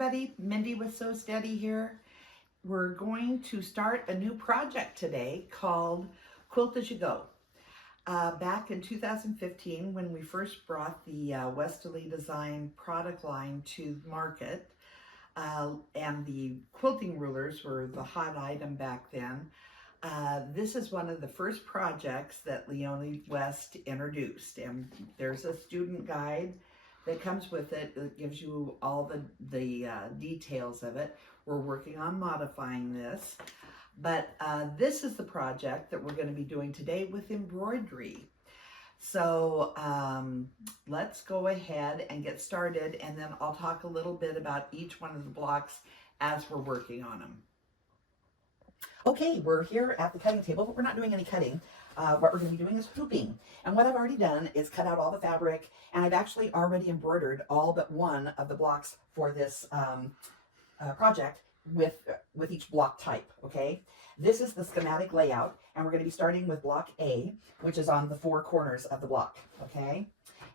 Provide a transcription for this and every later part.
everybody, Mindy with So Steady here. We're going to start a new project today called Quilt As You Go. Back in 2015, when we first brought the EmbroideLee design product line to market, and the quilting rulers were the hot item back then, this is one of the first projects that Leonie West introduced, and there's a student guide that comes with it that gives you all the details of it. We're working on modifying this, but this is the project that we're going to be doing today with embroidery. So let's go ahead and get started, and then I'll talk a little bit about each one of the blocks as we're working on them. Okay, we're here at the cutting table, but we're not doing any cutting. What we're going to be doing is hooping. And what I've already done is cut out all the fabric, and I've actually already embroidered all but one of the blocks for this project with each block type, okay? This is the schematic layout, and we're going to be starting with block A, which is on the four corners of the block, okay?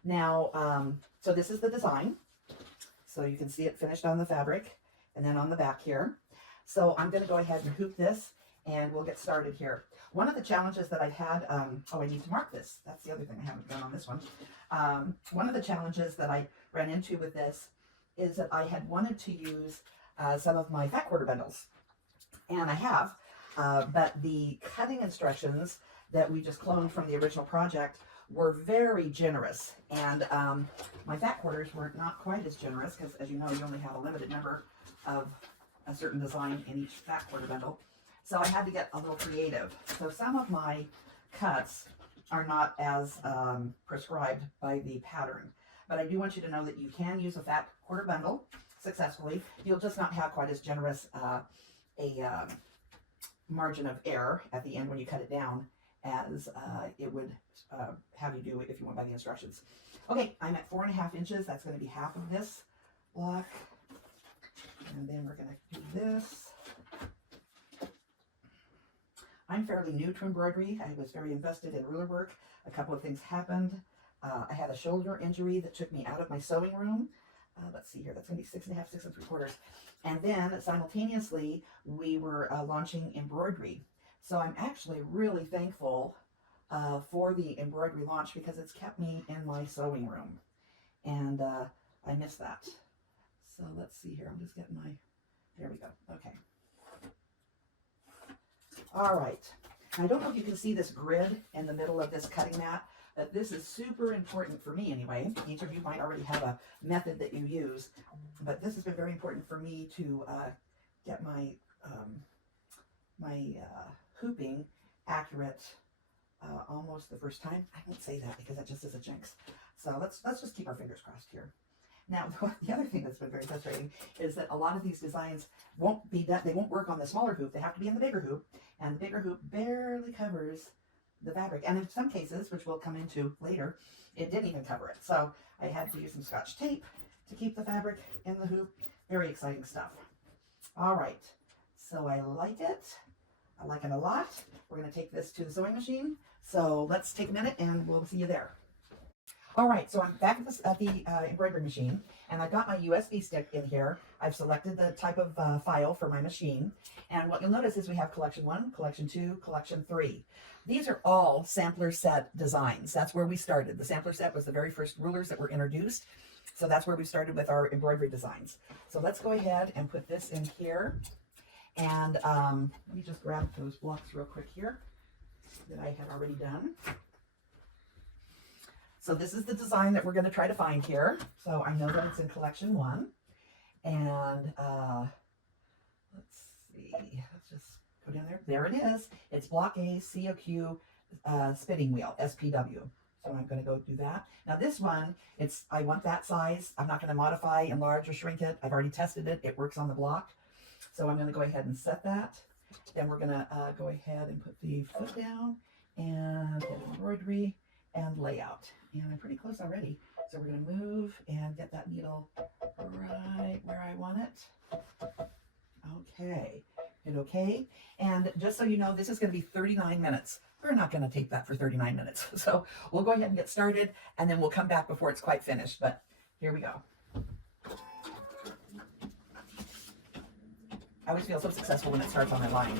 Now, so this is the design. So you can see it finished on the fabric, and then on the back here. So I'm going to go ahead and hoop this, and we'll get started here. One of the challenges that I've had, oh, I need to mark this. That's the other thing I haven't done on this one. One of the challenges that I ran into with this is that I had wanted to use some of my fat quarter bundles, and I have, but the cutting instructions that we just cloned from the original project were very generous, and my fat quarters were not quite as generous because, as you know, you only have a limited number of a certain design in each fat quarter bundle. So I had to get a little creative. So some of my cuts are not as prescribed by the pattern, but I do want you to know that you can use a fat quarter bundle successfully. You'll just not have quite as generous a margin of error at the end when you cut it down as it would have you do it if you went by the instructions. Okay, I'm at 4.5 inches. That's going to be half of this block. And then we're going to do this. I'm fairly new to embroidery. I was very invested in ruler work. A couple of things happened. I had a shoulder injury that took me out of my sewing room. Let's see here, that's going to be 6.5, 6 3/4. And then simultaneously, we were launching embroidery. So I'm actually really thankful for the embroidery launch because it's kept me in my sewing room. And I miss that. So let's see here, I'm just getting my, there we go, okay. All right, I don't know if you can see this grid in the middle of this cutting mat, but this is super important for me anyway. Each of you might already have a method that you use, but this has been very important for me to get my hooping accurate almost the first time. I won't say that because that just is a jinx. So let's just keep our fingers crossed here. Now, the other thing that's been very frustrating is that a lot of these designs won't be done, they won't work on the smaller hoop. They have to be in the bigger hoop, and the bigger hoop barely covers the fabric. And in some cases, which we'll come into later, it didn't even cover it. So I had to use some Scotch tape to keep the fabric in the hoop. Very exciting stuff. All right, so I like it. I like it a lot. We're going to take this to the sewing machine. So let's take a minute and we'll see you there. All right, so I'm back at the embroidery machine, and I've got my USB stick in here. I've selected the type of file for my machine, and what you'll notice is we have collection 1, collection 2, collection 3. These are all sampler set designs. That's where we started. The sampler set was the very first rulers that were introduced, so that's where we started with our embroidery designs. So let's go ahead and put this in here, and let me just grab those blocks real quick here that I had already done. So this is the design that we're going to try to find here. So I know that it's in collection 1. And let's see, let's just go down there. There it is. It's block A, COQ spinning wheel, SPW. So I'm going to go do that. Now this one, I want that size. I'm not going to modify, enlarge, or shrink it. I've already tested it. It works on the block. So I'm going to go ahead and set that. Then we're going to go ahead and put the foot down and hit embroidery and layout. And I'm pretty close already. So we're going to move and get that needle right where I want it. Okay, hit okay. And just so you know, this is going to be 39 minutes. We're not going to take that for 39 minutes. So we'll go ahead and get started, and then we'll come back before it's quite finished. But here we go. I always feel so successful when it starts on my line.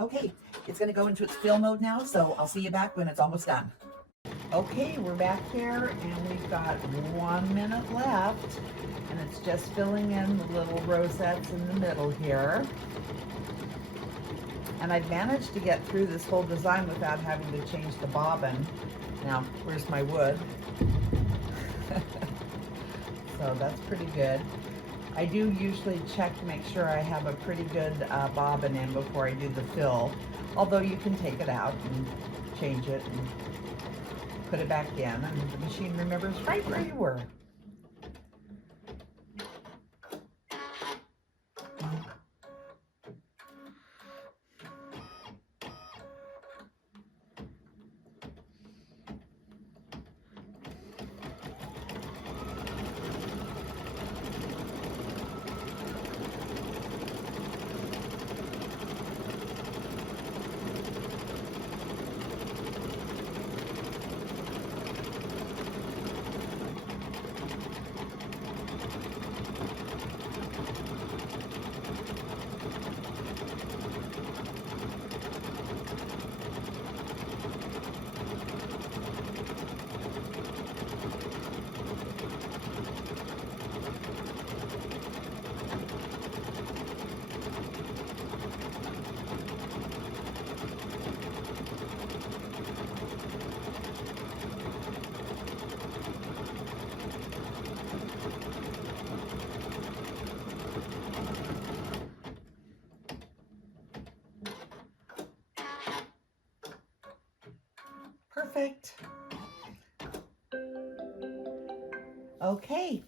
Okay, it's going to go into its fill mode now, so I'll see you back when it's almost done. Okay, we're back here and we've got 1 minute left, and it's just filling in the little rosettes in the middle here. And I've managed to get through this whole design without having to change the bobbin. Now, where's my wood? So that's pretty good. I do usually check to make sure I have a pretty good bobbin in before I do the fill, although you can take it out and change it and put it back in, and the machine remembers right where you were. Perfect. Okay,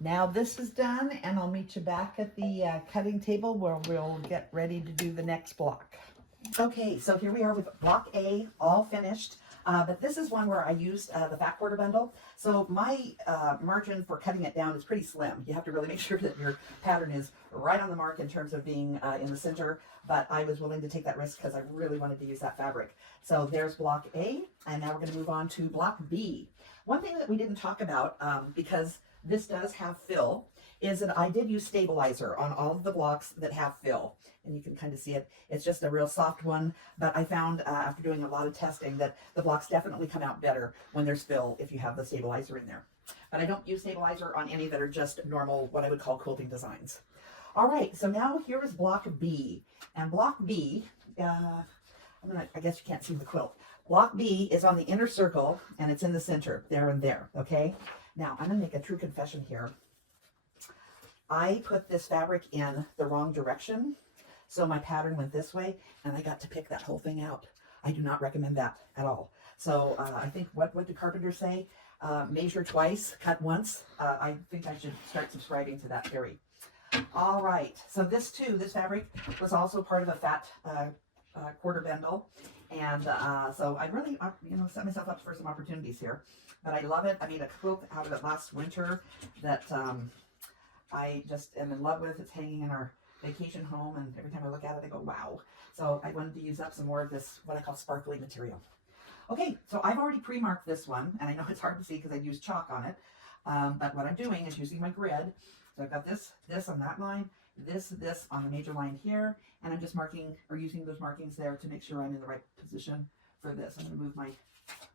now this is done, and I'll meet you back at the cutting table where we'll get ready to do the next block. Okay, so here we are with block A all finished. But this is one where I used the fat quarter bundle. So my margin for cutting it down is pretty slim. You have to really make sure that your pattern is right on the mark in terms of being in the center. But I was willing to take that risk because I really wanted to use that fabric. So there's block A, and now we're going to move on to block B. One thing that we didn't talk about, because this does have fill, is that I did use stabilizer on all of the blocks that have fill. And you can kind of see it. It's just a real soft one, but I found after doing a lot of testing that the blocks definitely come out better when there's fill if you have the stabilizer in there. But I don't use stabilizer on any that are just normal, what I would call quilting designs. All right, so now here is block B. And block B, I guess you can't see the quilt. Block B is on the inner circle, and it's in the center, there and there, okay? Now, I'm gonna make a true confession here. I put this fabric in the wrong direction, so my pattern went this way, and I got to pick that whole thing out. I do not recommend that at all. So I think, what do carpenters say? Measure twice, cut once. I think I should start subscribing to that theory. All right, so this fabric was also part of a fat quarter bundle. And so I really, set myself up for some opportunities here. But I love it. I made a quilt out of it last winter that I just am in love with. It's hanging in our vacation home, and every time I look at it, I go, wow. So I wanted to use up some more of this, what I call sparkly material. Okay, so I've already pre-marked this one, and I know it's hard to see because I've used chalk on it. But what I'm doing is using my grid. So I've got this on that line, this on the major line here, and I'm just marking or using those markings there to make sure I'm in the right position for this. I'm going to move my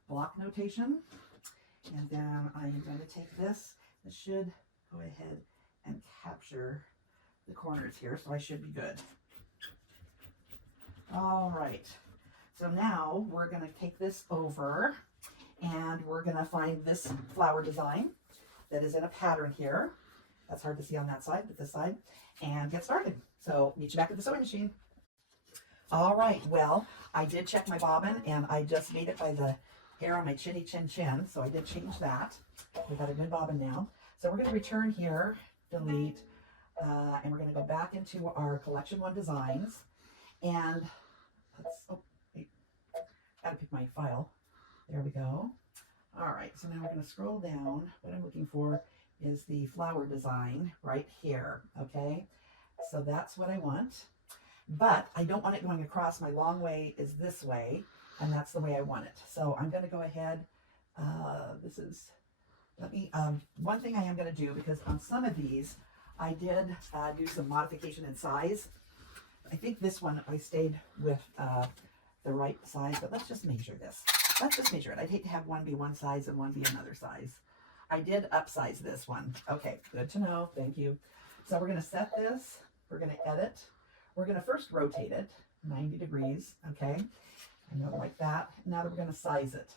block notation, and then I'm going to take this. This should go ahead and capture the corners here, so I should be good. All right, so now we're going to take this over and we're going to find this flower design that is in a pattern here. That's hard to see on that side, but this side, and get started. So meet you back at the sewing machine. All right, well, I did check my bobbin and I just made it by the hair on my chinny chin chin, so I did change that. We got a good bobbin now. So we're going to return here, delete, and we're going to go back into our collection 1 designs. And let's, oh, wait, gotta pick my file. There we go. All right, so now we're going to scroll down. What I'm looking for is the flower design right here, okay? So that's what I want. But I don't want it going across. My long way is this way, and that's the way I want it. So I'm going to go ahead. One thing I am going to do, because on some of these, I did do some modification in size. I think this one I stayed with the right size, but let's just measure this. Let's just measure it. I'd hate to have one be one size and one be another size. I did upsize this one. Okay, good to know. Thank you. So we're going to set this. We're going to edit. We're going to first rotate it 90 degrees. Okay, I know, like that. Now that we're going to size it.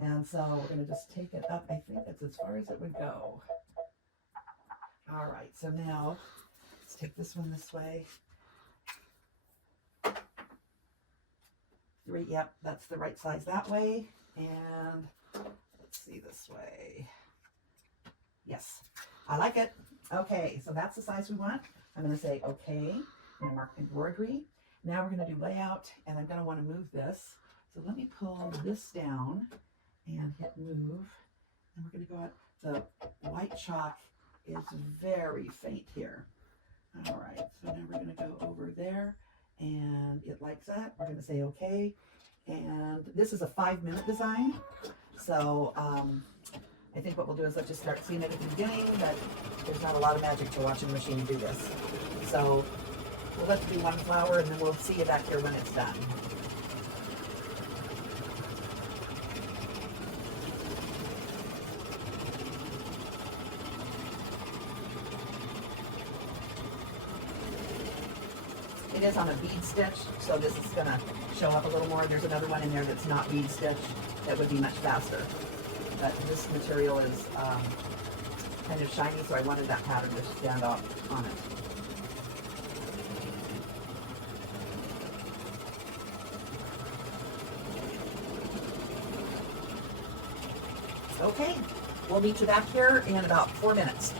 And so we're going to just take it up. I think that's as far as it would go. All right, so now let's take this one this way. 3, yep, that's the right size that way. And let's see this way. Yes, I like it. Okay, so that's the size we want. I'm going to say okay. I'm going to mark embroidery. Now we're going to do layout, and I'm going to want to move this. So let me pull this down and hit move. And we're going to go out. The white chalk is very faint here. All right, so now we're going to go over there, and it likes that. We're going to say okay. And this is a 5-minute design. So I think what we'll do is let's just start seeing it at the beginning, but there's not a lot of magic to watching the machine do this. So we'll let's do one flower, and then we'll see you back here when it's done. It is on a bead stitch, so this is going to show up a little more. There's another one in there that's not bead stitch that would be much faster. But this material is kind of shiny, so I wanted that pattern to stand out on it. Okay, we'll meet you back here in about 4 minutes.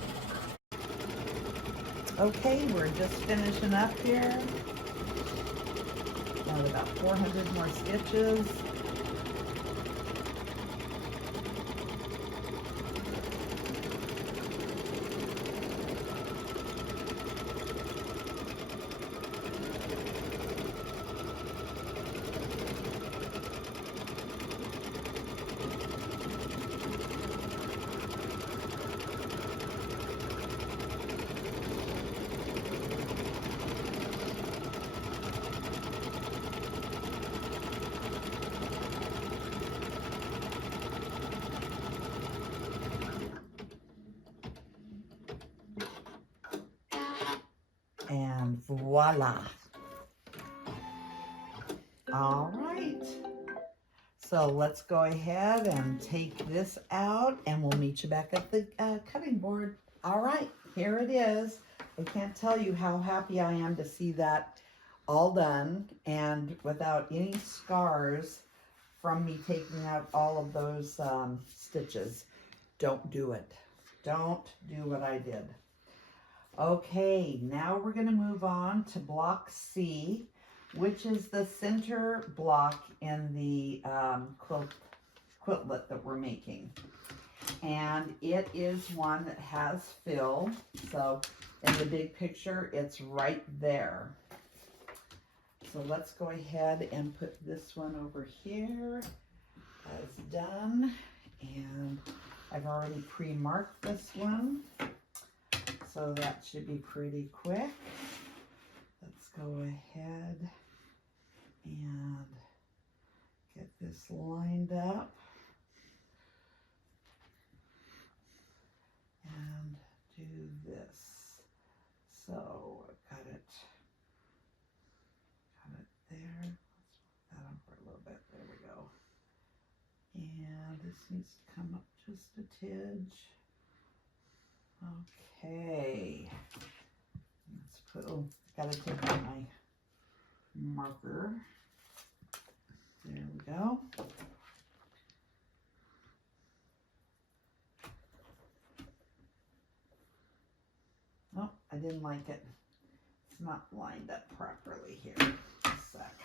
Okay, we're just finishing up here. Got about 400 more stitches. And voila. All right. So let's go ahead and take this out, and we'll meet you back at the cutting board. All right, here it is. I can't tell you how happy I am to see that all done and without any scars from me taking out all of those stitches. Don't do it. Don't do what I did. Okay, now we're going to move on to block C, which is the center block in the quiltlet that we're making. And it is one that has fill. So in the big picture, it's right there. So let's go ahead and put this one over here as done. And I've already pre-marked this one. So that should be pretty quick. Let's go ahead and get this lined up. And do this. This needs to come up just a tidge. Okay. Let's put, oh, gotta take out my marker. There we go. Oh, I didn't like it. It's not lined up properly here. A sec.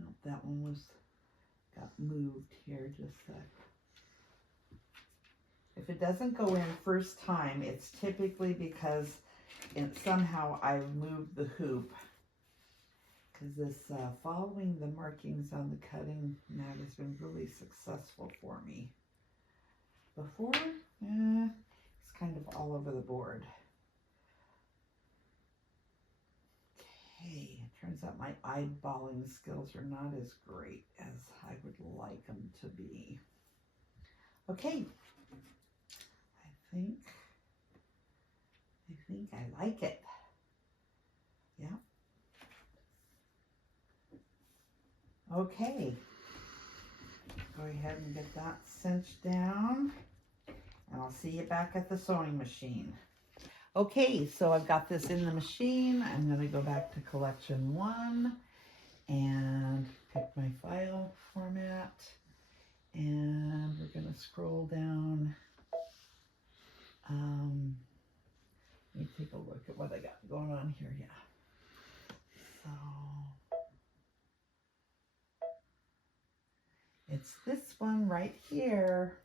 Nope, that one got moved here. Just a sec. If it doesn't go in first time, it's typically because somehow I've moved the hoop. Because this following the markings on the cutting mat has been really successful for me. Before, it's kind of all over the board. Okay, it turns out my eyeballing skills are not as great as I would like them to be. Okay, I think I like it. Yeah. Okay, go ahead and get that cinched down, and I'll see you back at the sewing machine. Okay, so I've got this in the machine. I'm going to go back to collection 1 and pick my file format, and we're going to scroll down. Let me take a look at what I got going on here. Yeah. So it's this one right here.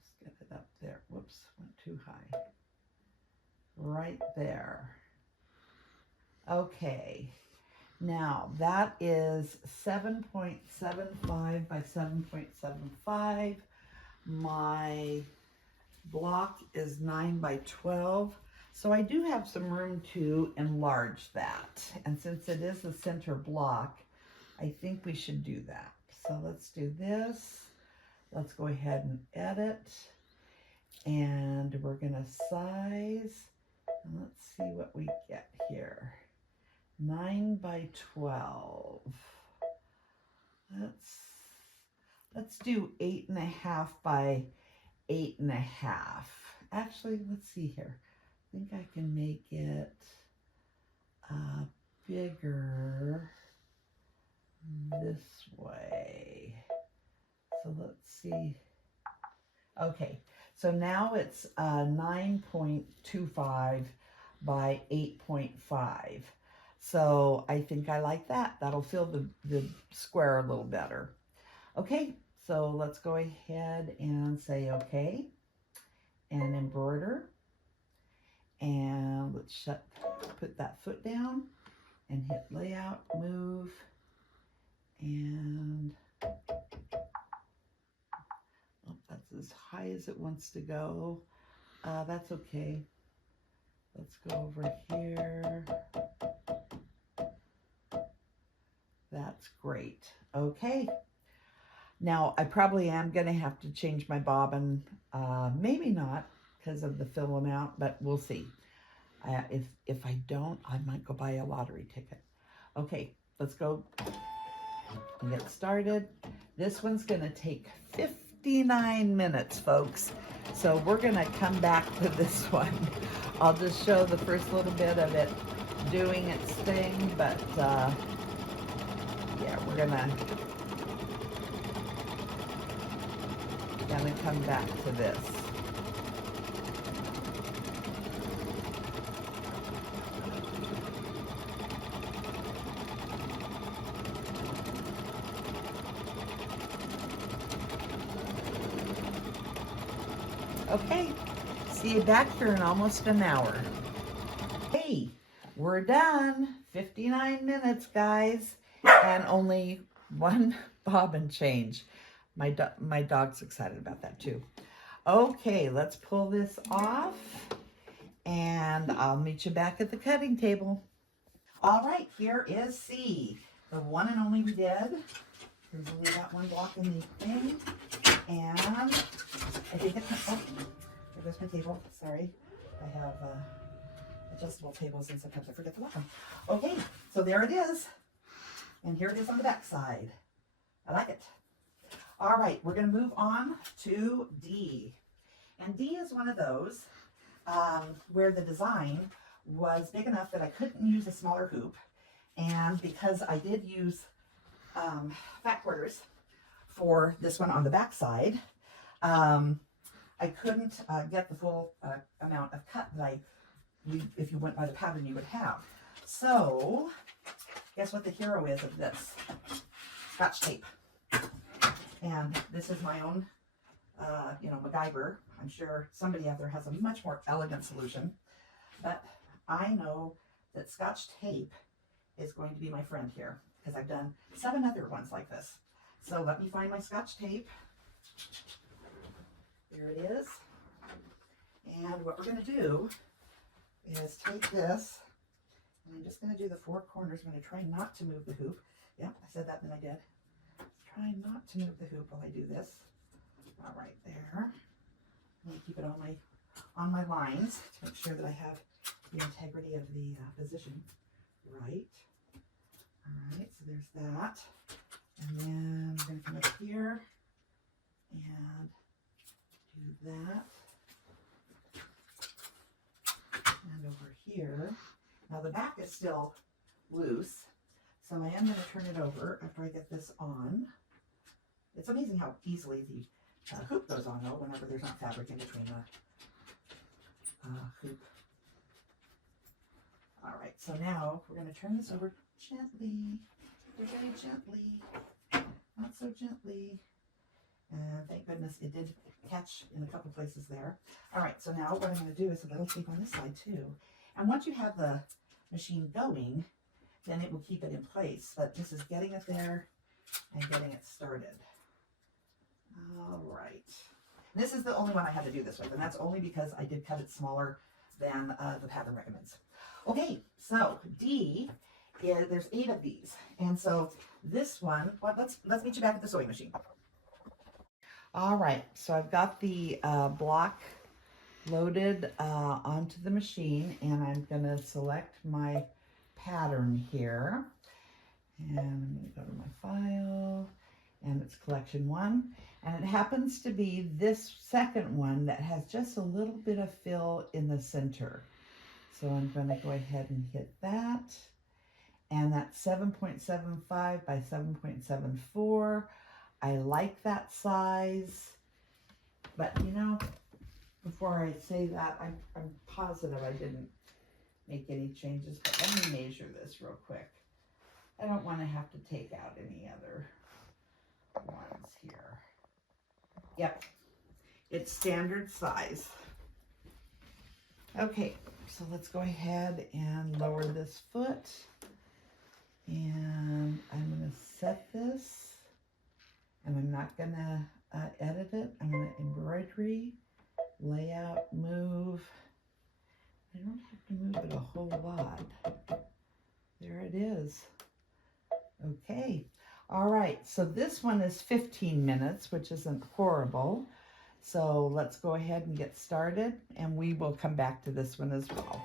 Just get it up there. Whoops, went too high. Right there. Okay. Now that is 7.75 by 7.75. My block is 9 by 12. So I do have some room to enlarge that. And since it is the center block, I think we should do that. So let's do this. Let's go ahead and edit. And we're going to size. And let's see what we get here. 9 by 12. Let's do 8.5 by 8.5. Actually, let's see here. I think I can make it bigger this way. So let's see. Okay, so now it's 9.25 by 8.5. So I think I like that. That'll fill the square a little better. Okay, so let's go ahead and say okay and embroider. And let's put that foot down and hit layout, move, and oh, that's as high as it wants to go. That's okay. Let's go over here. That's great. Okay. Now, I probably am going to have to change my bobbin. Maybe not because of the fill amount, but we'll see. If I don't, I might go buy a lottery ticket. Okay, let's go and get started. This one's going to take 59 minutes, folks. So we're going to come back to this one. I'll just show the first little bit of it doing its thing, but yeah, we're gonna come back to this. Okay, see you back here in almost an hour. Hey, we're done. 59 minutes, guys, and only one bobbin change. My dog's excited about that too. Okay, let's pull this off, and I'll meet you back at the cutting table. All right, here is C, the one and only we did. There's only that one block in the thing, and I think it's, oh, there goes my table, sorry. I have adjustable tables and sometimes I forget to lock them. Okay, so there it is. And here it is on the back side. I like it. All right, we're going to move on to D. And D is one of those where the design was big enough that I couldn't use a smaller hoop. And because I did use fat quarters for this one on the back side, I couldn't get the full amount of cut that if you went by the pattern you would have. So guess what the hero is of this? Scotch tape. And this is my own, MacGyver. I'm sure somebody out there has a much more elegant solution, but I know that Scotch tape is going to be my friend here because I've done 7 other ones like this. So let me find my Scotch tape. There it is. And what we're going to do is take this, and I'm just going to do the 4 corners. I'm going to try not to move the hoop. Yeah, I said that, then I did. Try not to move the hoop while I do this. All right, there. I'm going to keep it on my lines to make sure that I have the integrity of the position right. All right, so there's that. And then I'm going to come up here and do that. And over here. Now the back is still loose, so I am going to turn it over after I get this on. It's amazing how easily the hoop goes on, though, whenever there's not fabric in between the hoop. All right, so now we're going to turn this over gently, very gently, not so gently. And thank goodness it did catch in a couple places there. All right, so now what I'm going to do is a little tape on this side too. And once you have the machine going, then it will keep it in place. But this is getting it there and getting it started. All right. And this is the only one I had to do this with, and that's only because I did cut it smaller than the pattern recommends. Okay, so D, there's 8 of these. And so this one, well, let's meet you back at the sewing machine. All right, so I've got the block loaded onto the machine, and I'm going to select my pattern here. And I'm going to go to my file, and it's collection 1. And it happens to be this second one that has just a little bit of fill in the center. So I'm going to go ahead and hit that. And that's 7.75 by 7.74. I like that size. But you know, before I say that, I'm positive I didn't make any changes. But let me measure this real quick. I don't want to have to take out any other ones here. Yep, it's standard size. Okay, so let's go ahead and lower this foot. And I'm going to set this. And I'm not going to edit it. I'm going to embroidery, layout, move. I don't have to move it a whole lot. There it is. Okay. All right, so this one is 15 minutes, which isn't horrible. So let's go ahead and get started, and we will come back to this one as well.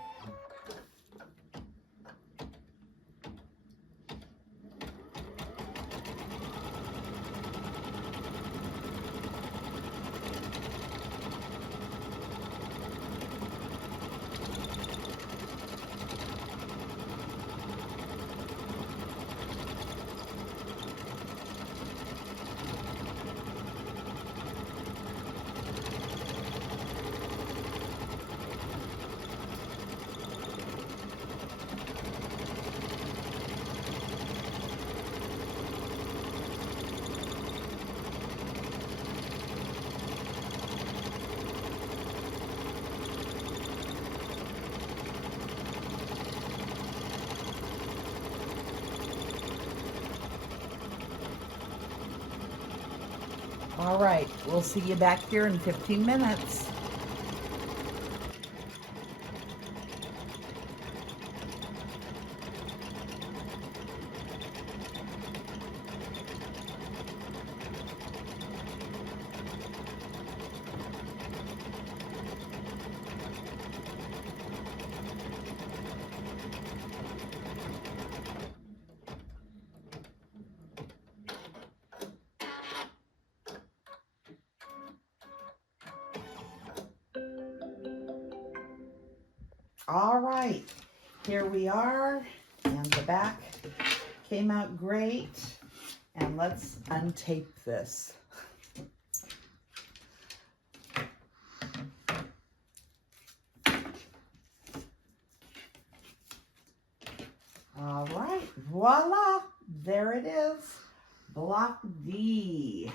All right, we'll see you back here in 15 minutes. All right, here we are, and the back came out great. And let's untape this. All right, voila, there it is, block D.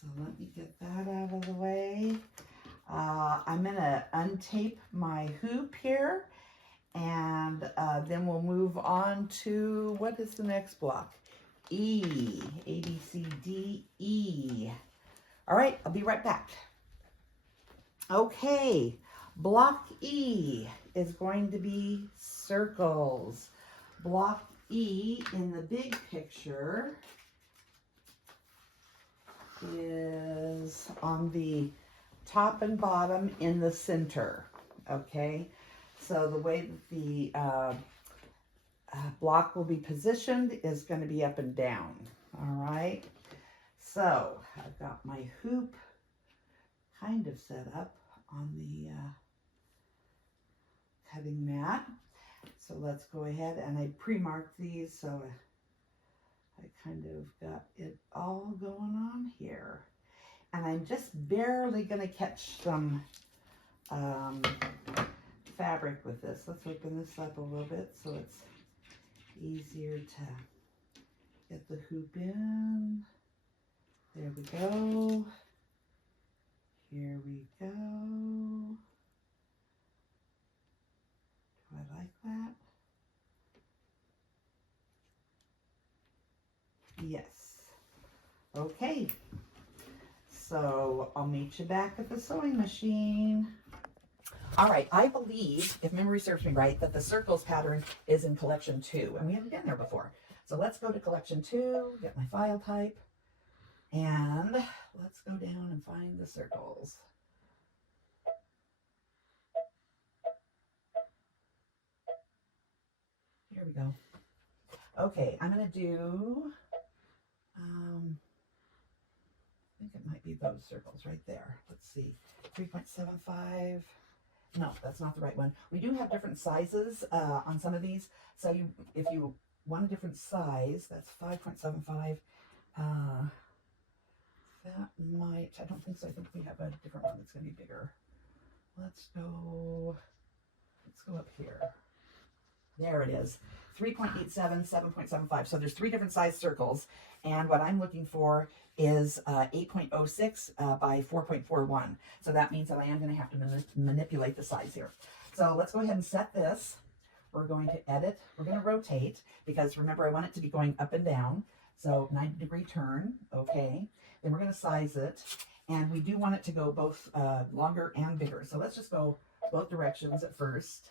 So let me get that out of the way. I'm gonna untape my hoop here, and then we'll move on to, what is the next block? E, A, B, C, D, E. All right, I'll be right back. Okay, block E is going to be circles. Block E in the big picture is on the top and bottom in the center, okay? So the way that the block will be positioned is going to be up and down, all right? So I've got my hoop kind of set up on the cutting mat. So let's go ahead, and I pre-marked these, so I kind of got it all going on here. And I'm just barely going to catch some fabric with this. Let's open this up a little bit so it's easier to get the hoop in. There we go. Here we go. Do I like that? Yes. Okay. So I'll meet you back at the sewing machine. All right, I believe, if memory serves me right, that the circles pattern is in collection 2, and we haven't been there before. So let's go to collection 2, get my file type, and let's go down and find the circles. Here we go. Okay, I'm going to do, I think it might be those circles right there. Let's see, 3.75. No, that's not the right one. We do have different sizes on some of these. So if you want a different size, that's 5.75. That might, I don't think so. I think we have a different one that's going to be bigger. Let's go up here. There it is, 3.87, 7.75. So there's 3 different size circles. And what I'm looking for is 8.06 by 4.41. So that means that I am going to have to manipulate the size here. So let's go ahead and set this. We're going to edit. We're going to rotate because remember I want it to be going up and down. So 90-degree turn. Okay. Then we're going to size it. And we do want it to go both longer and bigger. So let's just go both directions at first.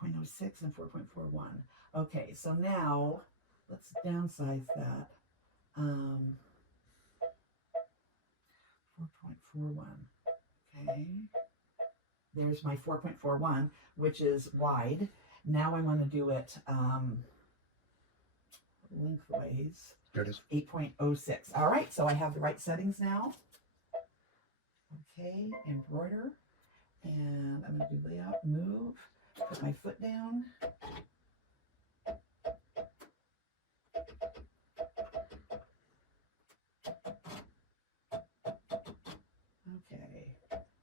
8.06 and 4.41. Okay, so now let's downsize that. 4.41. Okay. There's my 4.41, which is wide. Now I want to do it lengthways. There it is. 8.06. All right, so I have the right settings now. Okay, embroider. And I'm going to do layout, move. Put my foot down. Okay,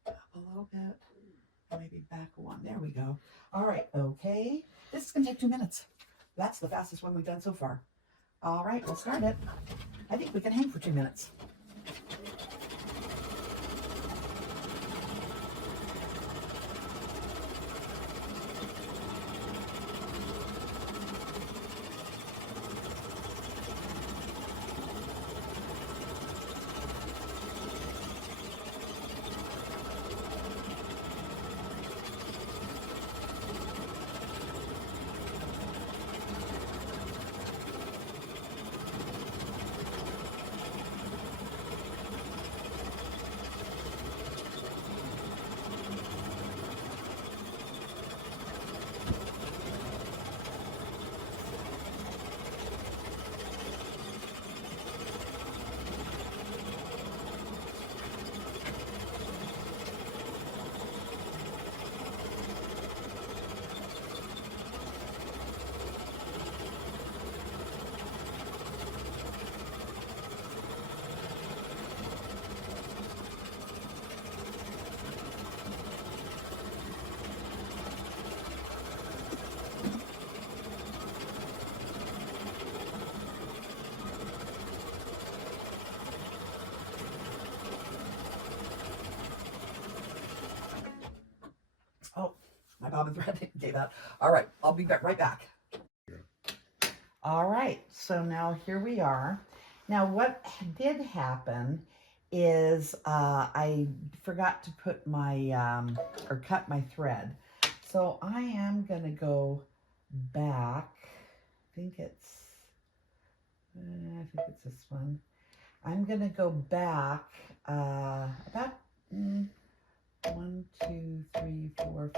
up a little bit, maybe back 1. There we go. All right, okay. This is going to take 2 minutes. That's the fastest one we've done so far. All right, we'll start it. I think we can hang for 2 minutes. common thread. Gave out. All right, I'll be right back. All right, so now here we are. Now what did happen is I forgot to put my, or cut my thread. So I am gonna go back. I think it's this one. I'm gonna go back about 1, 2, 3, 4,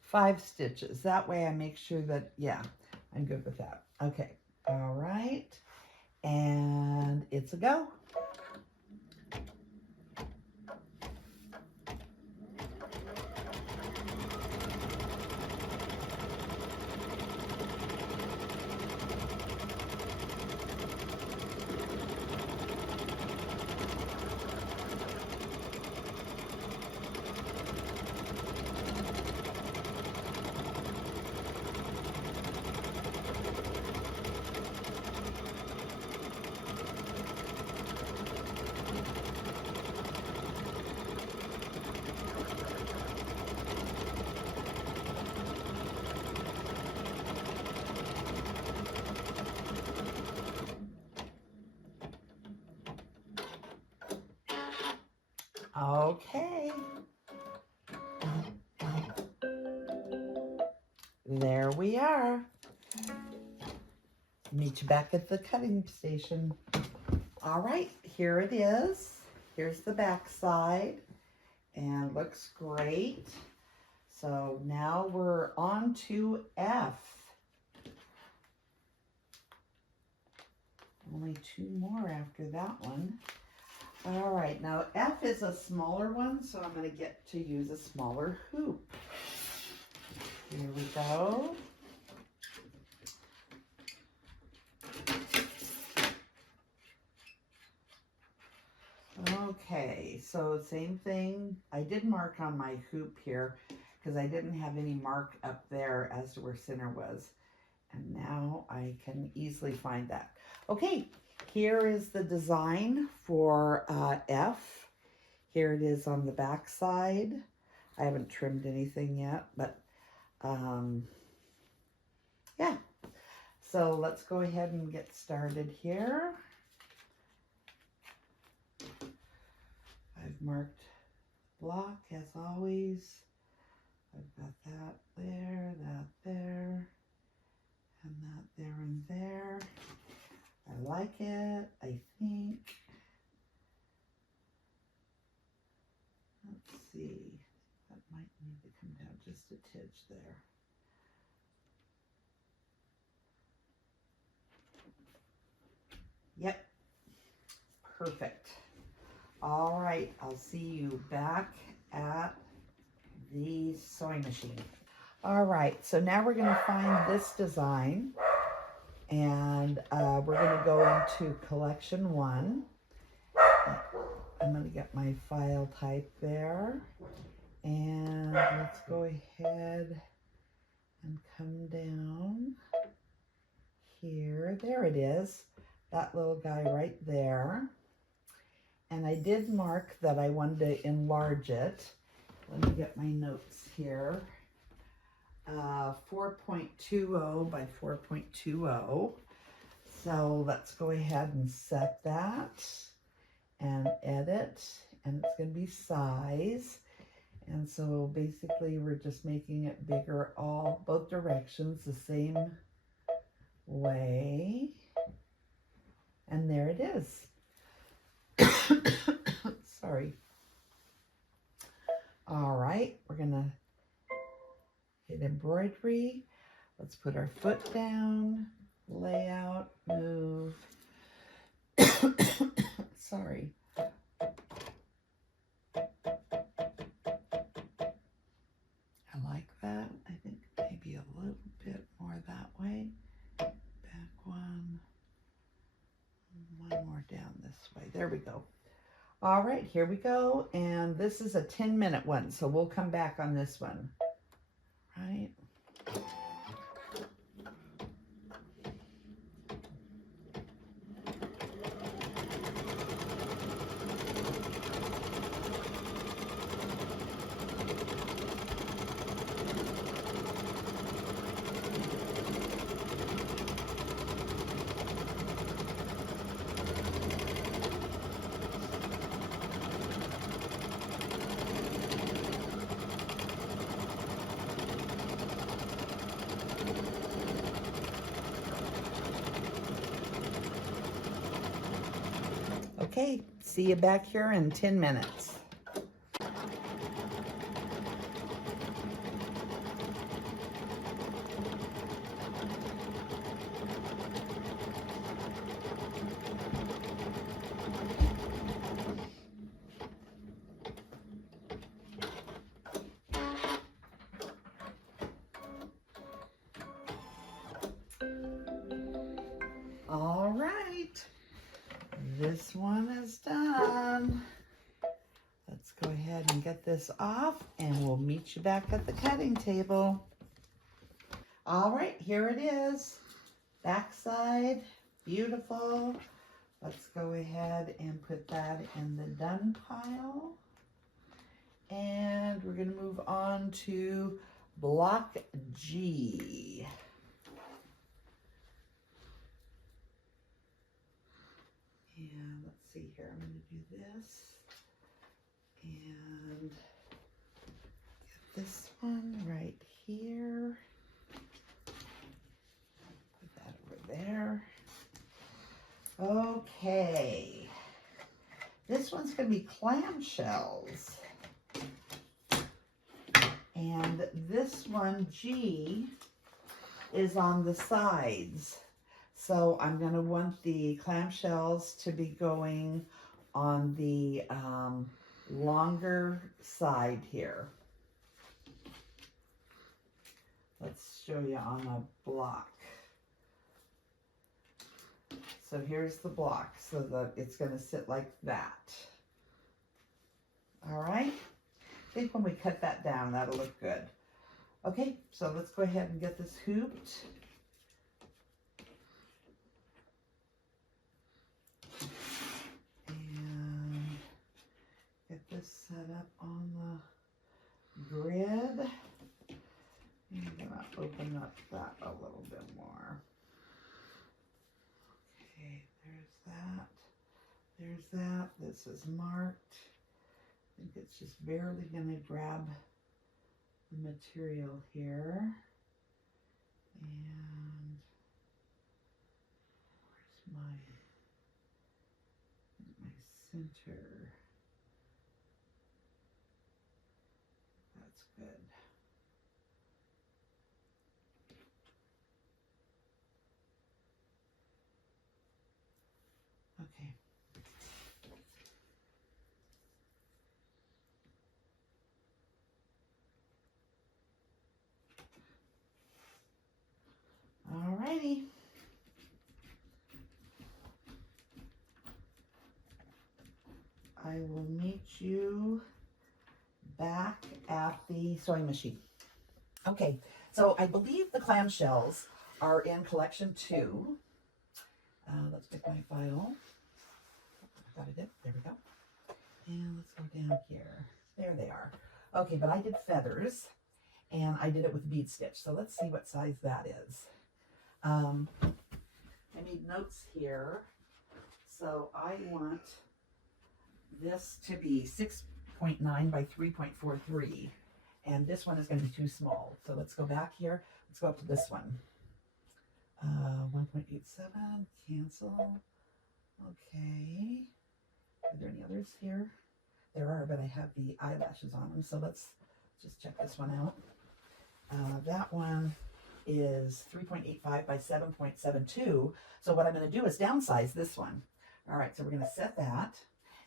5 stitches. That way I make sure that, yeah, I'm good with that. Okay, all right, and it's a go. Okay. There we are. Meet you back at the cutting station. All right, here it is. Here's the back side, and looks great. So now we're on to F. Only 2 more after that one. All right, now F is a smaller one, so I'm going to get to use a smaller hoop. Here we go. Okay, so same thing. I did mark on my hoop here because I didn't have any mark up there as to where center was. And now I can easily find that. Okay, here is the design for F. Here it is on the back side. I haven't trimmed anything yet, but yeah. So let's go ahead and get started here. I've marked block as always. I've got that there, and that there and there. I like it, I think. Let's see, that might need to come down just a tidge there. Yep, perfect. All right, I'll see you back at the sewing machine. All right, so now we're going to find this design, and we're going to go into collection 1. I'm going to get my file type there, and let's go ahead and come down here. There it is, that little guy right there. And I did mark that I wanted to enlarge it. Let me get my notes here. 4.20 by 4.20. So let's go ahead and set that and edit. And it's going to be size. And so basically we're just making it bigger both directions the same way. And there it is. Sorry. All right, we're gonna hit embroidery. Let's put our foot down, layout, move. Sorry. I like that. I think maybe a little bit more that way. Back one more down this way. There we go. All right, here we go. And this is a 10-minute one, so we'll come back on this one. Right? see you back here in 10 minutes. All right, this one is done. Let's go ahead and get this off and we'll meet you back at the cutting table. All right, here it is. Backside, beautiful. Let's go ahead and put that in the done pile. And we're gonna move on to block G. And let's see here, I'm gonna do this and get this one right here. Put that over there. Okay, this one's gonna be clamshells. And this one, G, is on the sides. So I'm gonna want the clamshells to be going on the longer side here. Let's show you on a block. So here's the block, so that it's gonna sit like that. All right, I think when we cut that down, that'll look good. Okay, so let's go ahead and get this hooped. Get this set up on the grid. I'm gonna open up that a little bit more. Okay, there's that. There's that. This is marked. I think it's just barely gonna grab the material here. And where's my center? That's good. Okay. Alrighty. I will meet you back at the sewing machine. Okay, so I believe the clamshells are in collection 2. Let's pick my file. I thought I did. There we go. And let's go down here. There they are. Okay, but I did feathers, and I did it with bead stitch. So let's see what size that is. I made notes here. So I want this to be 6.9 by 3.43. And this one is going to be too small. So let's go back here. Let's go up to this one. 1.87, cancel. Okay. Are there any others here? There are, but I have the eyelashes on them. So let's just check this one out. That one is 3.85 by 7.72. So what I'm going to do is downsize this one. All right, so we're going to set that.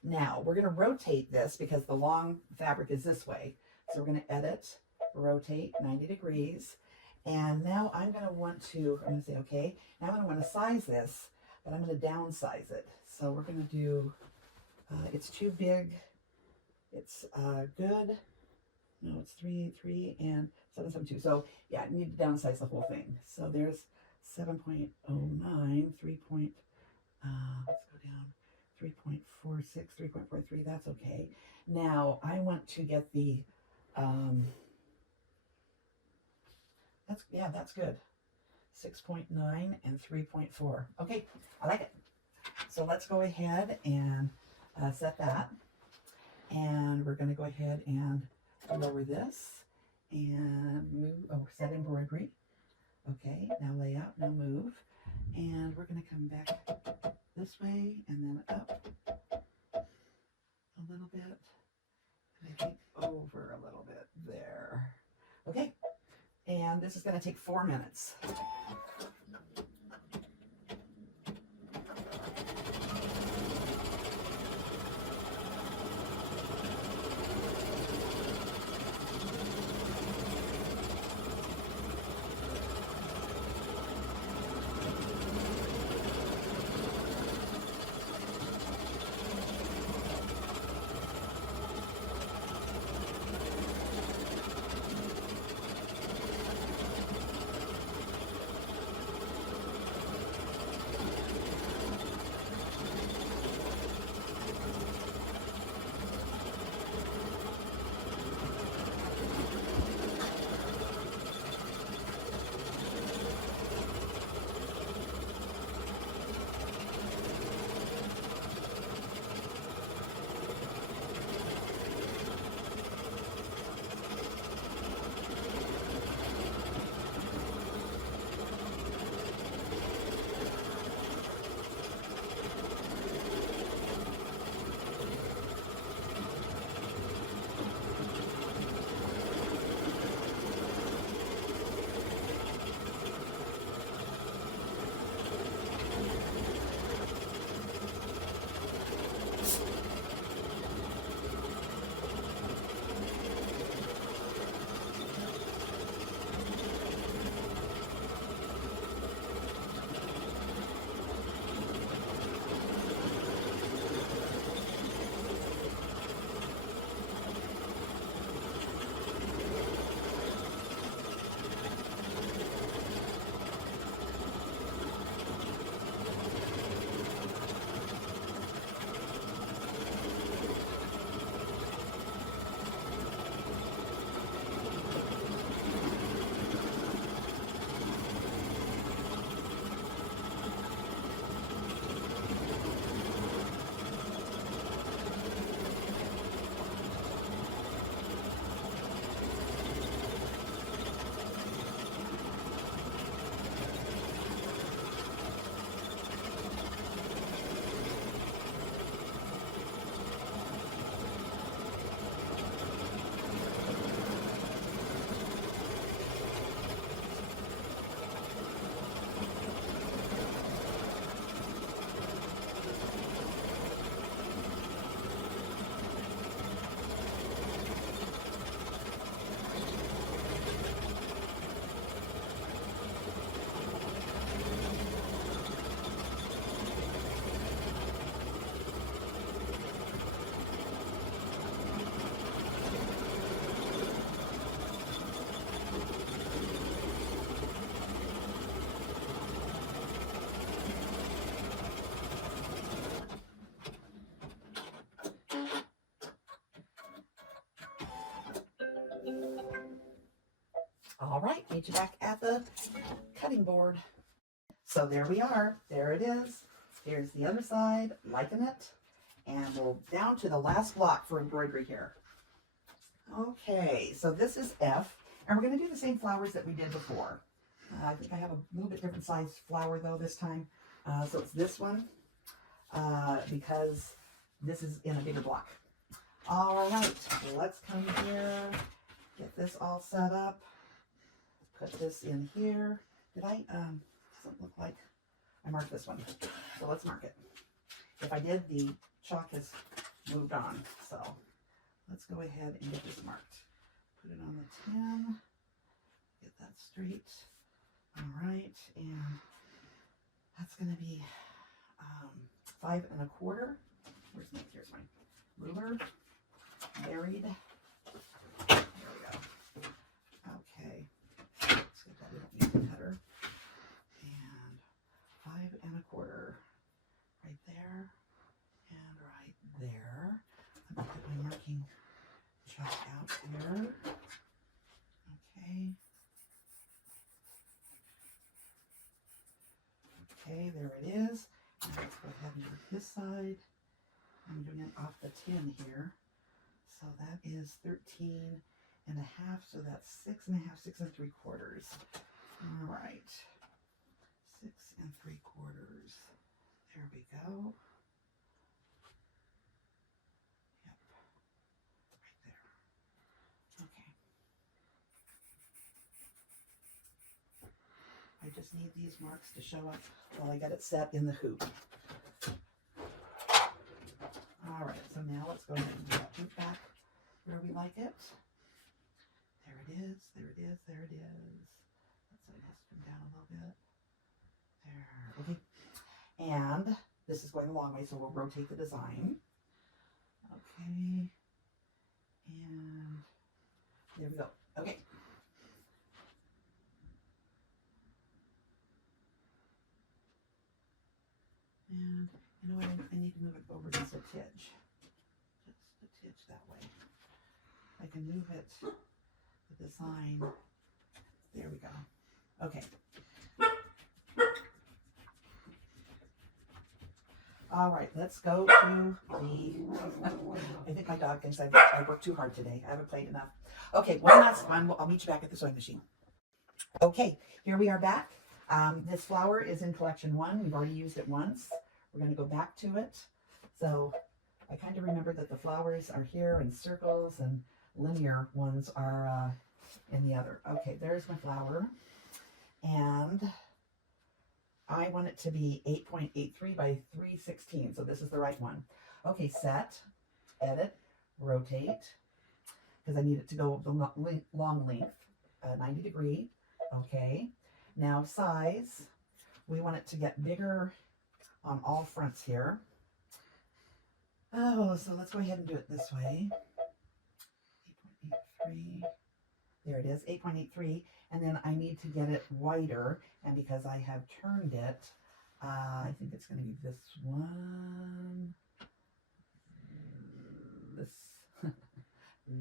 Now we're going to rotate this because the long fabric is this way. So we're going to edit, rotate 90 degrees. And now I'm going to want to, I'm going to say, okay, now I'm going to want to size this, but I'm going to downsize it. So we're going to do, it's too big. It's good. No, it's 3.83 and 7.72. So yeah, I need to downsize the whole thing. So there's 7.09, 3. Let's go down. 3.46, 3.43. That's okay. Now I want to get the that's good. 6.9 and 3.4. Okay, I like it. So let's go ahead and set that. And we're going to go ahead and lower this and move, set embroidery. Okay, now layout, now move. And we're going to come back this way and then up. I think over a little bit there. Okay, and this is going to take 4 minutes. All right, meet you back at the cutting board. So there we are. There it is. Here's the other side, liking it. And we're down to the last block for embroidery here. Okay, so this is F, and we're going to do the same flowers that we did before. I think I have a little bit different size flower though this time. So it's this one, because this is in a bigger block. All right, let's come here, get this all set up. Put this in here. Did I, doesn't look like I marked this one. So let's mark it. If I did, the chalk has moved on. So let's go ahead and get this marked. Put it on the 10. Get that straight. All right, and that's going to be 5 1/4. Here's my ruler. Buried. There we go. Okay. Let's get that. We don't need the cutter. And 5 1/4. Right there. And right there. I'm going to put my marking chalk out here. Okay. Okay, there it is. Now let's go ahead and do this side. I'm doing it off the 10 here. So that is 13 1/2. So that's 6 1/2, 6 3/4. All right. 6 3/4. There we go. Yep. Right there. just need these marks to show up while I got it set in the hoop. All right, so now let's go ahead and put that hoop back where we like it. There it is, there it is, there it is. Let's come down a little bit. There, okay. And this is going a long way, so we'll rotate the design. Okay. And there we go. Okay. And you know what? I need to move it over just a titch. Just a titch that way. I can move it, the design. There we go. Okay. All right, let's go to the, I think my dog thinks I've worked too hard today. I haven't played enough. Okay, one last time. I'll meet you back at the sewing machine. Okay, here we are back. This flower is in collection 1. We've already used it once. We're going to go back to it. So I kind of remember that the flowers are here and circles and linear ones are in the other. Okay, there's my flower. And I want it to be 8.83 by 316. So this is the right one. Okay, set, edit, rotate, because I need it to go the long length, 90 degree. Okay, now size, we want it to get bigger on all fronts here. Oh, so let's go ahead and do it this way. 8.83, there it is, 8.83, and then I need to get it wider, and because I have turned it, I think it's going to be this one,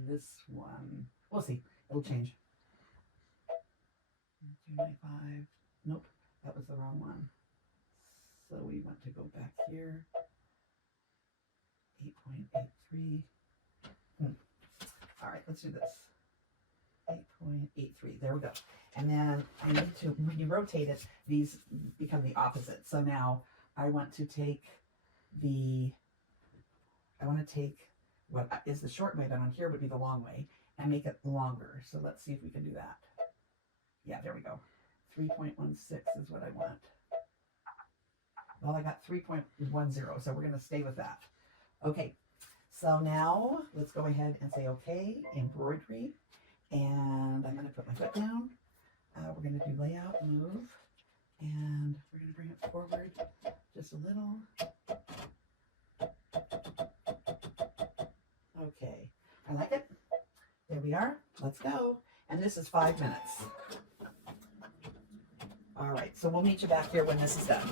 this one, we'll see, it'll change. 295, nope, that was the wrong one. So we want to go back here, 8.83. All right, let's do this. 8.83, there we go. And then I need to, when you rotate it, these become the opposite. So now I want to take what is the short way, that on here would be the long way, and make it longer. So let's see if we can do that. Yeah, there we go. 3.16 is what I want. Well, I got 3.10, so we're going to stay with that. Okay, so now let's go ahead and say okay, embroidery. And I'm going to put my foot down. We're going to do layout, move, and we're going to bring it forward just a little. Okay, I like it. There we are. Let's go. And this is 5 minutes. All right, so we'll meet you back here when this is done.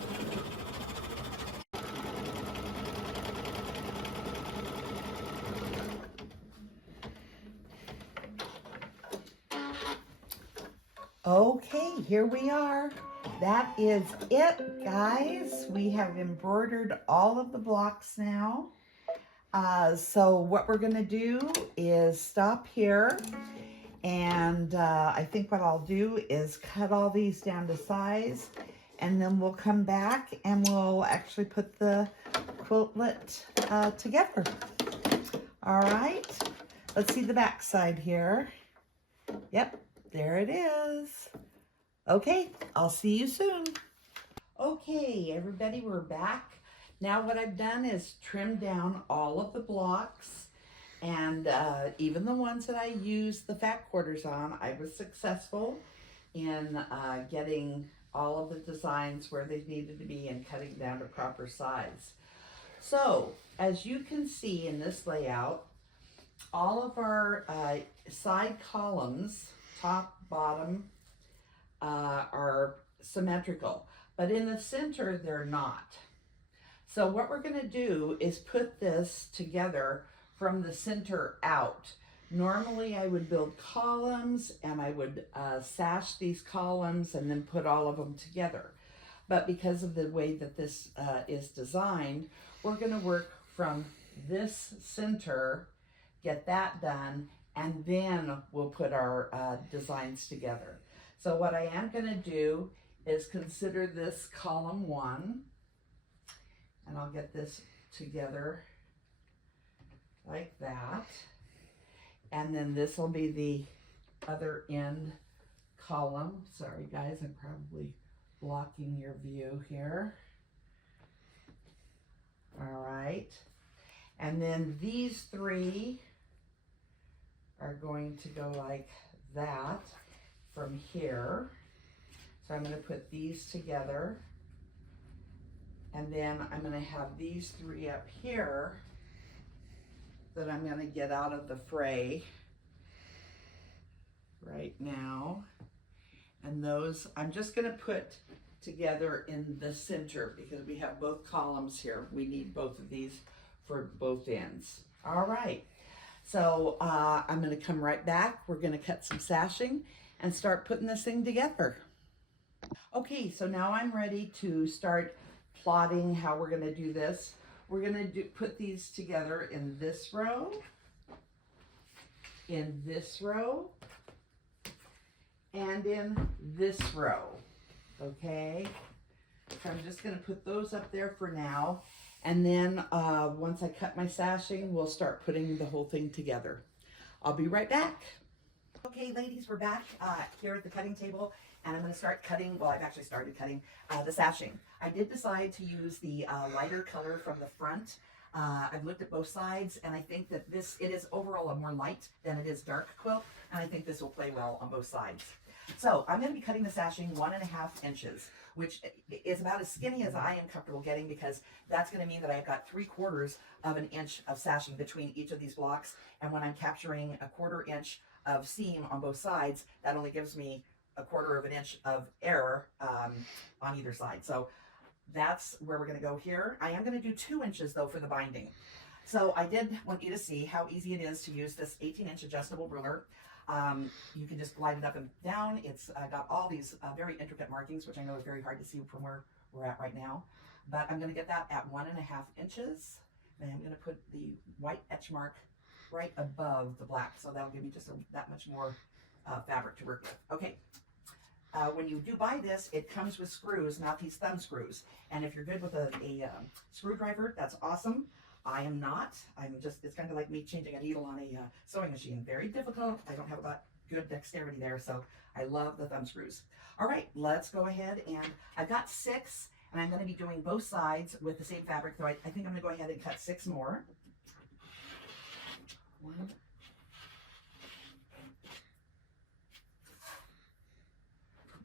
Okay, here we are. That is it, guys. We have embroidered all of the blocks now. So what we're going to do is stop here. And I think what I'll do is cut all these down to size. And then we'll come back and we'll actually put the quiltlet together. All right. Let's see the back side here. Yep. There it is. Okay, I'll see you soon. Okay, everybody, we're back. Now what I've done is trimmed down all of the blocks, and even the ones that I used the fat quarters on, I was successful in getting all of the designs where they needed to be and cutting down to proper size. So, as you can see in this layout, all of our side columns, top, bottom, are symmetrical, but in the center they're not. So what we're going to do is put this together from the center out. Normally I would build columns and I would sash these columns and then put all of them together. But because of the way that this is designed, we're going to work from this center, get that done, and then we'll put our designs together. So what I am going to do is consider this column 1, and I'll get this together like that. And then this will be the other end column. Sorry guys, I'm probably blocking your view here. All right. And then these three are going to go like that from here. So I'm going to put these together. And then I'm going to have these three up here that I'm going to get out of the fray right now. And those I'm just going to put together in the center because we have both columns here. We need both of these for both ends. All right. So I'm going to come right back. We're going to cut some sashing and start putting this thing together. Okay, so now I'm ready to start plotting how we're going to do this. We're going to put these together in this row, in this row, and in this row. Okay, so I'm just going to put those up there for now. And then once I cut my sashing, we'll start putting the whole thing together. I'll be right back. Okay, ladies, we're back here at the cutting table, and I'm going to start cutting. Well, I've actually started cutting the sashing. I did decide to use the lighter color from the front. I've looked at both sides, and I think that it is overall a more light than it is dark quilt, and I think this will play well on both sides. So I'm going to be cutting the sashing 1.5 inches, which is about as skinny as I am comfortable getting, because that's going to mean that I've got 3/4 of an inch of sashing between each of these blocks. And when I'm capturing 1/4 inch of seam on both sides, that only gives me 1/4 of an inch of error on either side. So that's where we're going to go here. I am going to do 2 inches though for the binding. So I did want you to see how easy it is to use this 18-inch adjustable ruler. You can just glide it up and down. It's got all these very intricate markings, which I know is very hard to see from where we're at right now. But I'm going to get that at 1.5 inches. And I'm going to put the white etch mark right above the black. So that'll give me just that much more fabric to work with. Okay. When you do buy this, it comes with screws, not these thumb screws. And if you're good with a screwdriver, that's awesome. I am not. It's kind of like me changing a needle on a sewing machine. Very difficult. I don't have about good dexterity there, so I love the thumb screws. All right, let's go ahead, and I've got 6, and I'm going to be doing both sides with the same fabric, so I think I'm going to go ahead and cut 6 more. 1.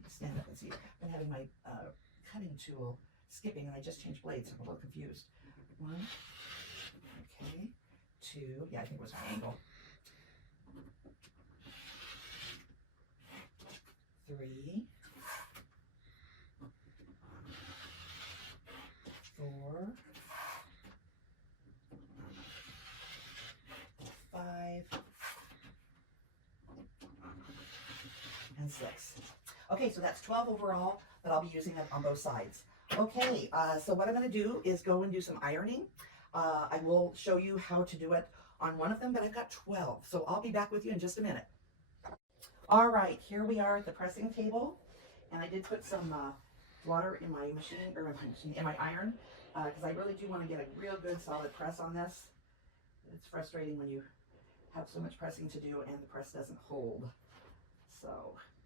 Stand up and see. I've been having my cutting tool skipping, and I just changed blades, so I'm a little confused. 1. Okay, 2, yeah, I think it was triangle. 3, 4, 5, and 6. Okay, so that's 12 overall, but I'll be using it on both sides. Okay, so what I'm going to do is go and do some ironing. I will show you how to do it on one of them, but I've got 12, so I'll be back with you in just a minute. All right, here we are at the pressing table, and I did put some water in my machine, or in my iron, because I really do want to get a real good solid press on this. It's frustrating when you have so much pressing to do and the press doesn't hold. So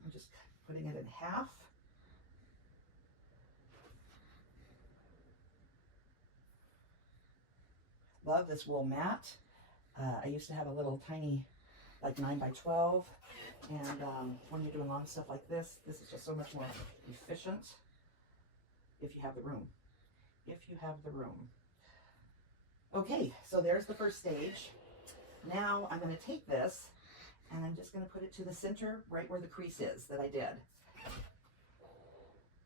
I'm just putting it in half. Love this wool mat. I used to have a little tiny, like 9 by 12, and when you're doing long stuff like this is just so much more efficient if you have the room. If you have the room. Okay, so there's the first stage. Now I'm going to take this, and I'm just going to put it to the center, right where the crease is that I did.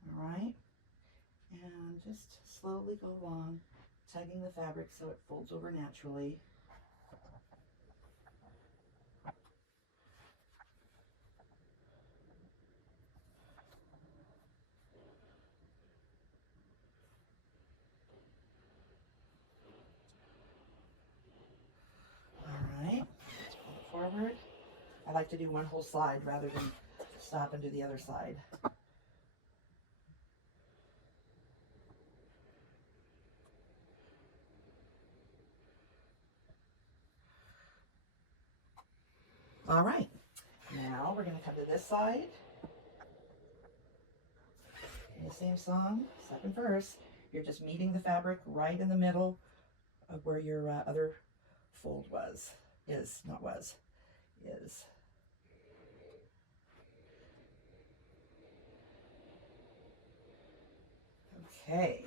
All right, and just slowly go along, tugging the fabric so it folds over naturally. All right, let's pull it forward. I like to do one whole side rather than stop and do the other side. All right, now we're going to come to this side, In the same song, second verse, you're just meeting the fabric right in the middle of where your other fold is. Okay.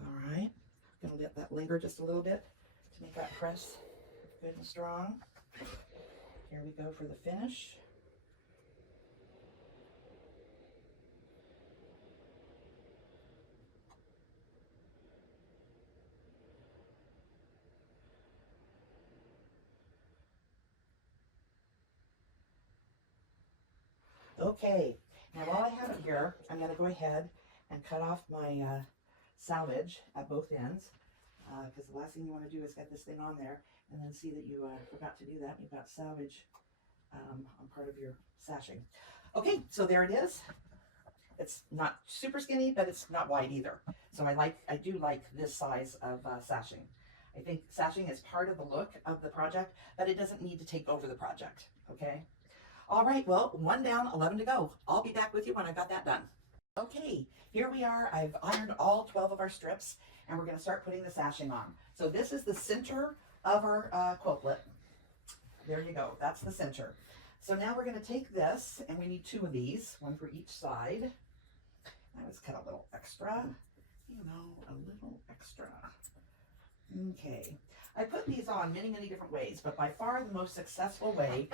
All right. Gonna let that linger just a little bit to make that press good and strong. Here we go for the finish. Okay, now while I have it here, I'm going to go ahead and cut off my salvage at both ends, because the last thing you want to do is get this thing on there and then see that you forgot to do that. You've got salvage on part of your sashing. Okay, so there it is. It's not super skinny, but it's not wide either. So I do like this size of sashing. I think sashing is part of the look of the project, but it doesn't need to take over the project, okay? All right, well, 1 down, 11 to go. I'll be back with you when I've got that done. Okay, here we are. I've ironed all 12 of our strips, and we're going to start putting the sashing on. So this is the center of our quiltlet. There you go. That's the center. So now we're going to take this, and we need 2 of these, 1 for each side. I always cut a little extra, a little extra. Okay. I put these on many, many different ways, but by far the most successful way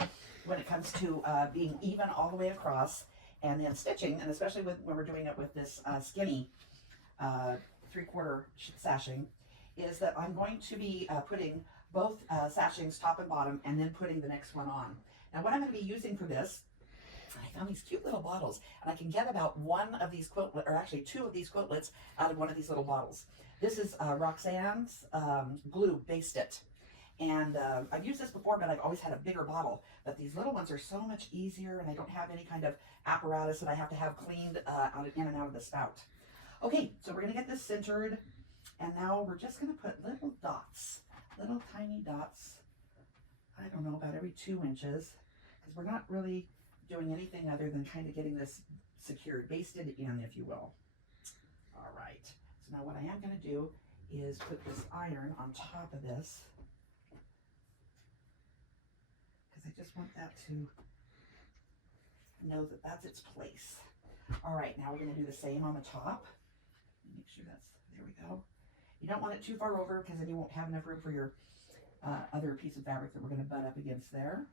when it comes to being even all the way across and then stitching, and especially when we're doing it with this skinny 3/4 sashing, is that I'm going to be putting both sashings top and bottom and then putting the next one on. Now what I'm going to be using for this, I found these cute little bottles, and I can get about 1 of these quiltlets, or actually 2 of these quiltlets out of one of these little bottles. This is Roxanne's glue Based It. And I've used this before, but I've always had a bigger bottle. But these little ones are so much easier, and I don't have any kind of apparatus that I have to have cleaned in and out of the spout. Okay, so we're going to get this centered, and now we're just going to put little dots, little tiny dots, I don't know, about every 2 inches, because we're not really doing anything other than kind of getting this secured, basted in, if you will. All right. So now what I am going to do is put this iron on top of this, because I just want that to know that that's its place. All right, now we're going to do the same on the top. Make sure that's, there we go. You don't want it too far over, because then you won't have enough room for your other piece of fabric that we're going to butt up against there.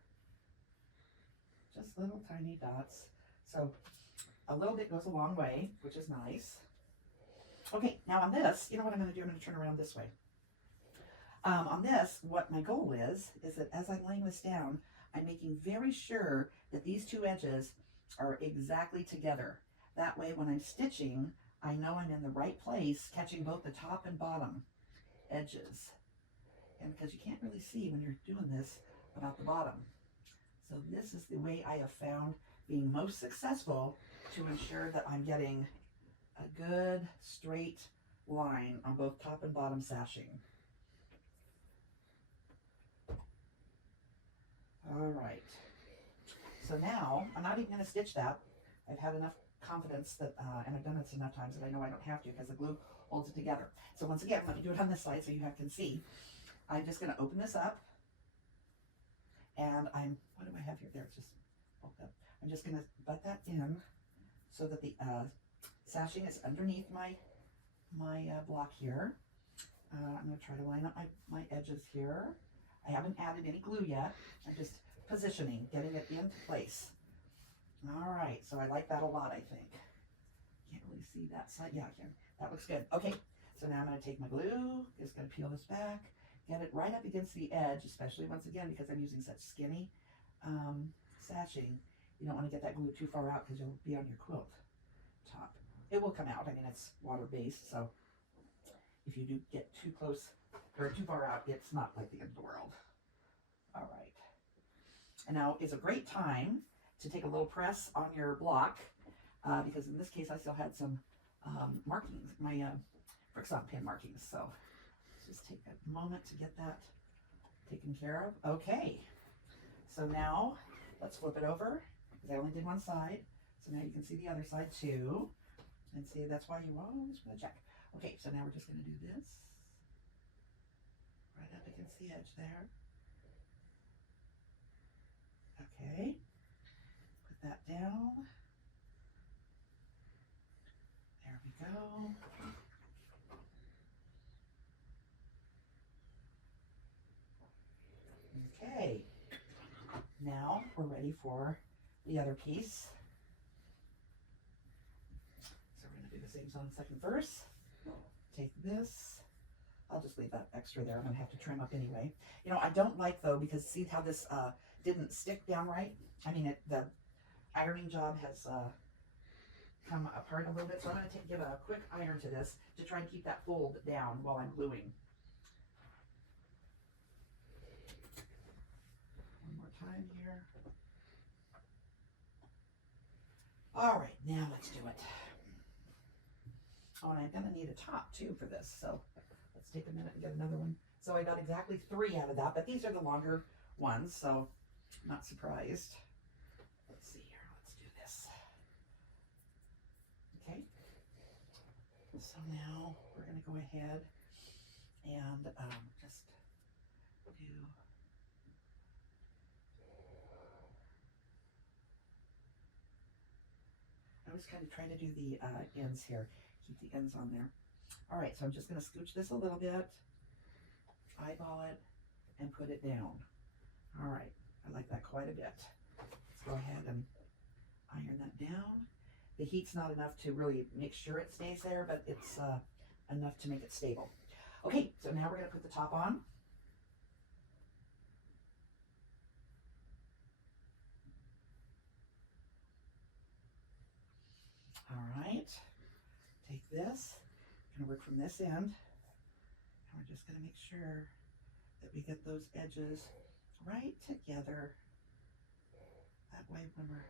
Just little tiny dots. So a little bit goes a long way, which is nice. Okay, now on this, you know what I'm going to do? I'm going to turn around this way. On this, what my goal is that as I'm laying this down, I'm making very sure that these 2 edges are exactly together. That way, when I'm stitching, I know I'm in the right place, catching both the top and bottom edges. And because you can't really see when you're doing this about the bottom. So this is the way I have found being most successful to ensure that I'm getting a good straight line on both top and bottom sashing. All right. So now I'm not even going to stitch that. I've had enough confidence that, and I've done this enough times that I know I don't have to, because the glue holds it together. So once again, let me do it on this side so you can see. I'm just going to open this up, and what do I have here? There, it's just bulked up. I'm just going to butt that in so that the sashing is underneath my block here. I'm going to try to line up my edges here. I haven't added any glue yet. I'm just positioning, getting it into place. All right, so I like that a lot, I think. Can't really see that side. Yeah, I can. That looks good. Okay, so now I'm going to take my glue, just going to peel this back, get it right up against the edge, especially once again because I'm using such skinny sashing. You don't want to get that glue too far out because you'll be on your quilt top. It will come out. I mean, it's water-based, so if you do get too close or too far out, it's not like the end of the world. All right. And now is a great time to take a little press on your block, because in this case I still had some markings, my Frixion pin markings. So let's just take a moment to get that taken care of. Okay, so now let's flip it over, because I only did one side. So now you can see the other side too. And see, that's why you always want to check. Okay, so now we're just going to do this. Right up against the edge there. Okay, put that down. There we go. Okay, now we're ready for the other piece. So we're going to do the same on the second verse. Take this. I'll just leave that extra there. I'm going to have to trim up anyway. You know, I don't like though, because see how this didn't stick down right? I mean, the ironing job has come apart a little bit. So I'm going to give a quick iron to this to try and keep that fold down while I'm gluing. One more time here. All right, now let's do it. Oh, and I'm going to need a top too for this. So let's take a minute and get another one. So I got exactly 3 out of that, but these are the longer ones, so I'm not surprised. Let's see here. Let's do this. Okay. So now we're going to go ahead and just do. I was kind of trying to do the ends here. Keep the ends on there. All right, so I'm just going to scooch this a little bit, eyeball it, and put it down. All right, I like that quite a bit. Let's go ahead and iron that down. The heat's not enough to really make sure it stays there, but it's enough to make it stable. Okay, so now we're going to put the top on. All right, take this, I'm going to work from this end, and we're just going to make sure that we get those edges right together. That way when we're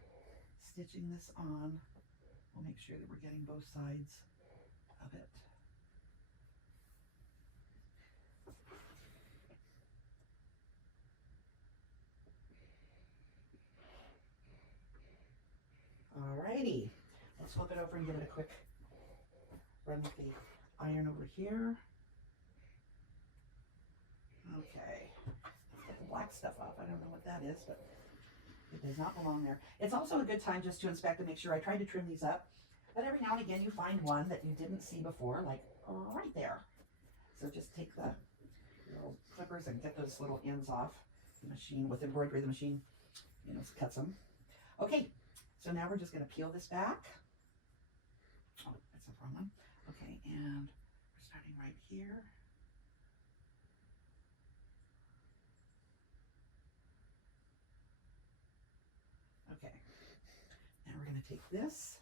stitching this on, we'll make sure that we're getting both sides of it. Alrighty, let's flip it over and give it a quick run with the iron over here. Okay, let's get the black stuff off. I don't know what that is, but it does not belong there. It's also a good time just to inspect and make sure. I tried to trim these up, but every now and again you find one that you didn't see before, like right there. So just take the little clippers and get those little ends off. The machine, with embroidery, the machine, you know, cuts them. Okay, so now we're just going to peel this back. Oh, that's the wrong one. Okay, and we're starting right here. Okay, now we're going to take this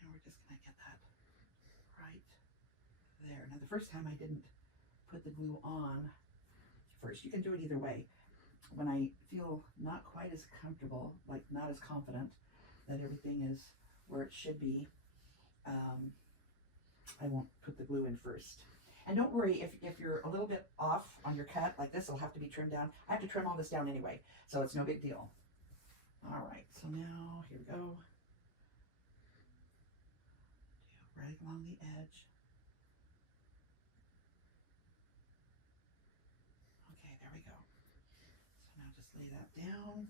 and we're just going to get that right there. Now the first time I didn't put the glue on first. You can do it either way. When I feel not quite as comfortable, like not as confident that everything is where it should be, I won't put the glue in first. And don't worry if you're a little bit off on your cut, like this, it'll have to be trimmed down. I have to trim all this down anyway, so it's no big deal. All right, so now here we go. Do right along the edge. Okay, there we go. So now just lay that down.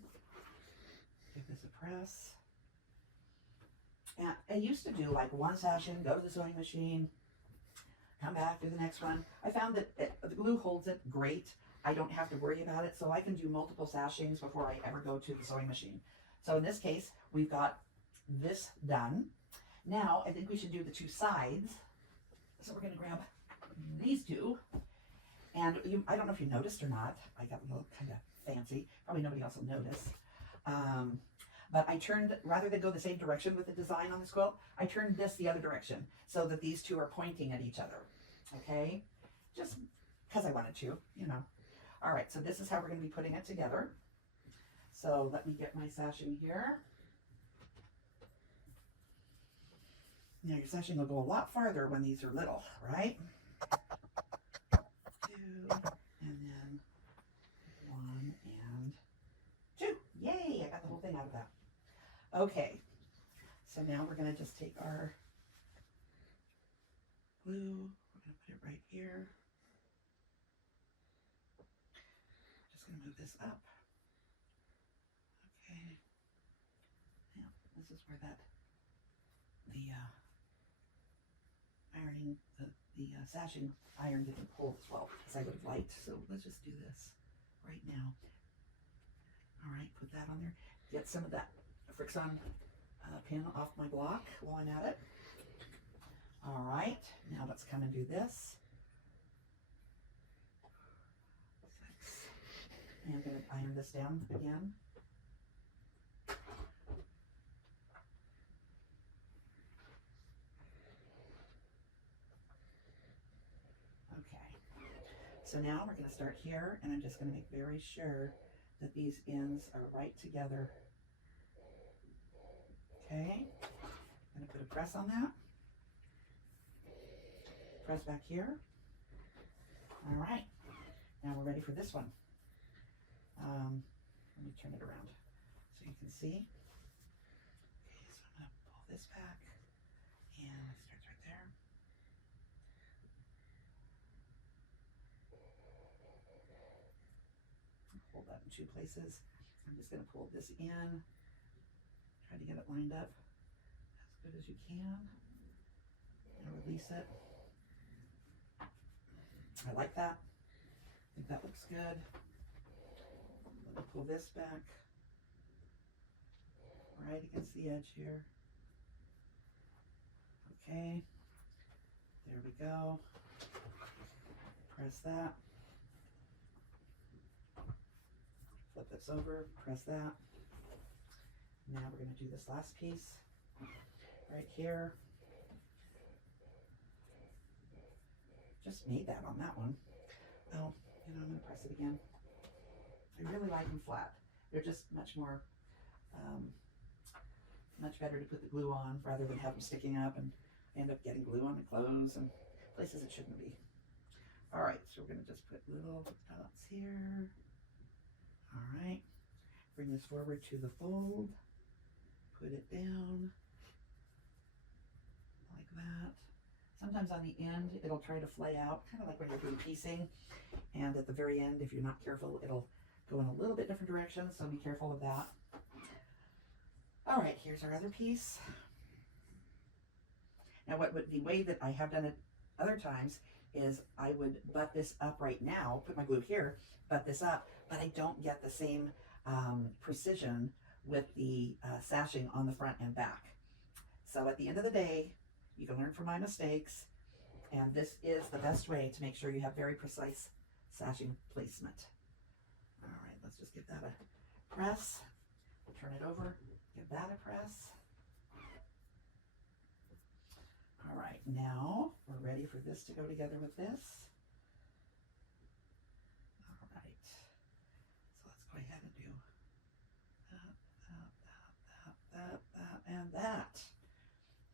Give this a press. And I used to do like one sashing, go to the sewing machine, come back, do the next one. I found that the glue holds it great. I don't have to worry about it, so I can do multiple sashings before I ever go to the sewing machine. So in this case, we've got this done. Now, I think we should do the 2 sides. So we're going to grab these 2. And I don't know if you noticed or not, I got a little kind of fancy. Probably nobody else will notice. But I turned, rather than go the same direction with the design on this quilt, I turned this the other direction so that these 2 are pointing at each other. Okay? Just because I wanted to, you know. All right, so this is how we're going to be putting it together. So let me get my sashing here. Now your sashing will go a lot farther when these are little, right? 2, and then Okay, so now we're going to just take our glue, we're going to put it right here. Just going to move this up. Okay, now this is where that, the ironing, the sashing iron didn't pull as well as I would have liked. So let's just do this right now. All right, put that on there. Get some of that Frixion pin off my block while I'm at it. All right, now let's come and do this. 6. And I'm going to iron this down again. Okay, so now we're going to start here, and I'm just going to make very sure that these ends are right together. Okay, I'm going to put a press on that. Press back here. All right, now we're ready for this one. Let me turn it around so you can see. Okay, so I'm going to pull this back, and it starts right there. Hold that in 2 places. I'm just going to pull this in, try to get it lined up as good as you can, and release it. I like that. I think that looks good. Let me pull this back right against the edge here. Okay, there we go. Press that. Flip this over, press that. Now we're going to do this last piece right here. Just made that on that one. Oh, you know, I'm going to press it again. I really like them flat. They're just much more, much better to put the glue on rather than have them sticking up and end up getting glue on the clothes and places it shouldn't be. All right, so we're going to just put little dots here. All right, bring this forward to the fold, put it down like that. Sometimes on the end, it'll try to flay out, kind of like when you're doing piecing. And at the very end, if you're not careful, it'll go in a little bit different direction, so be careful of that. All right, here's our other piece. Now, the way that I have done it other times is I would butt this up right now, put my glue here, butt this up, but I don't get the same precision with the sashing on the front and back. So at the end of the day, you can learn from my mistakes, and this is the best way to make sure you have very precise sashing placement. All right, let's just give that a press, turn it over, give that a press. All right, now we're ready for this to go together with this. All right, so let's go ahead and do that, and that.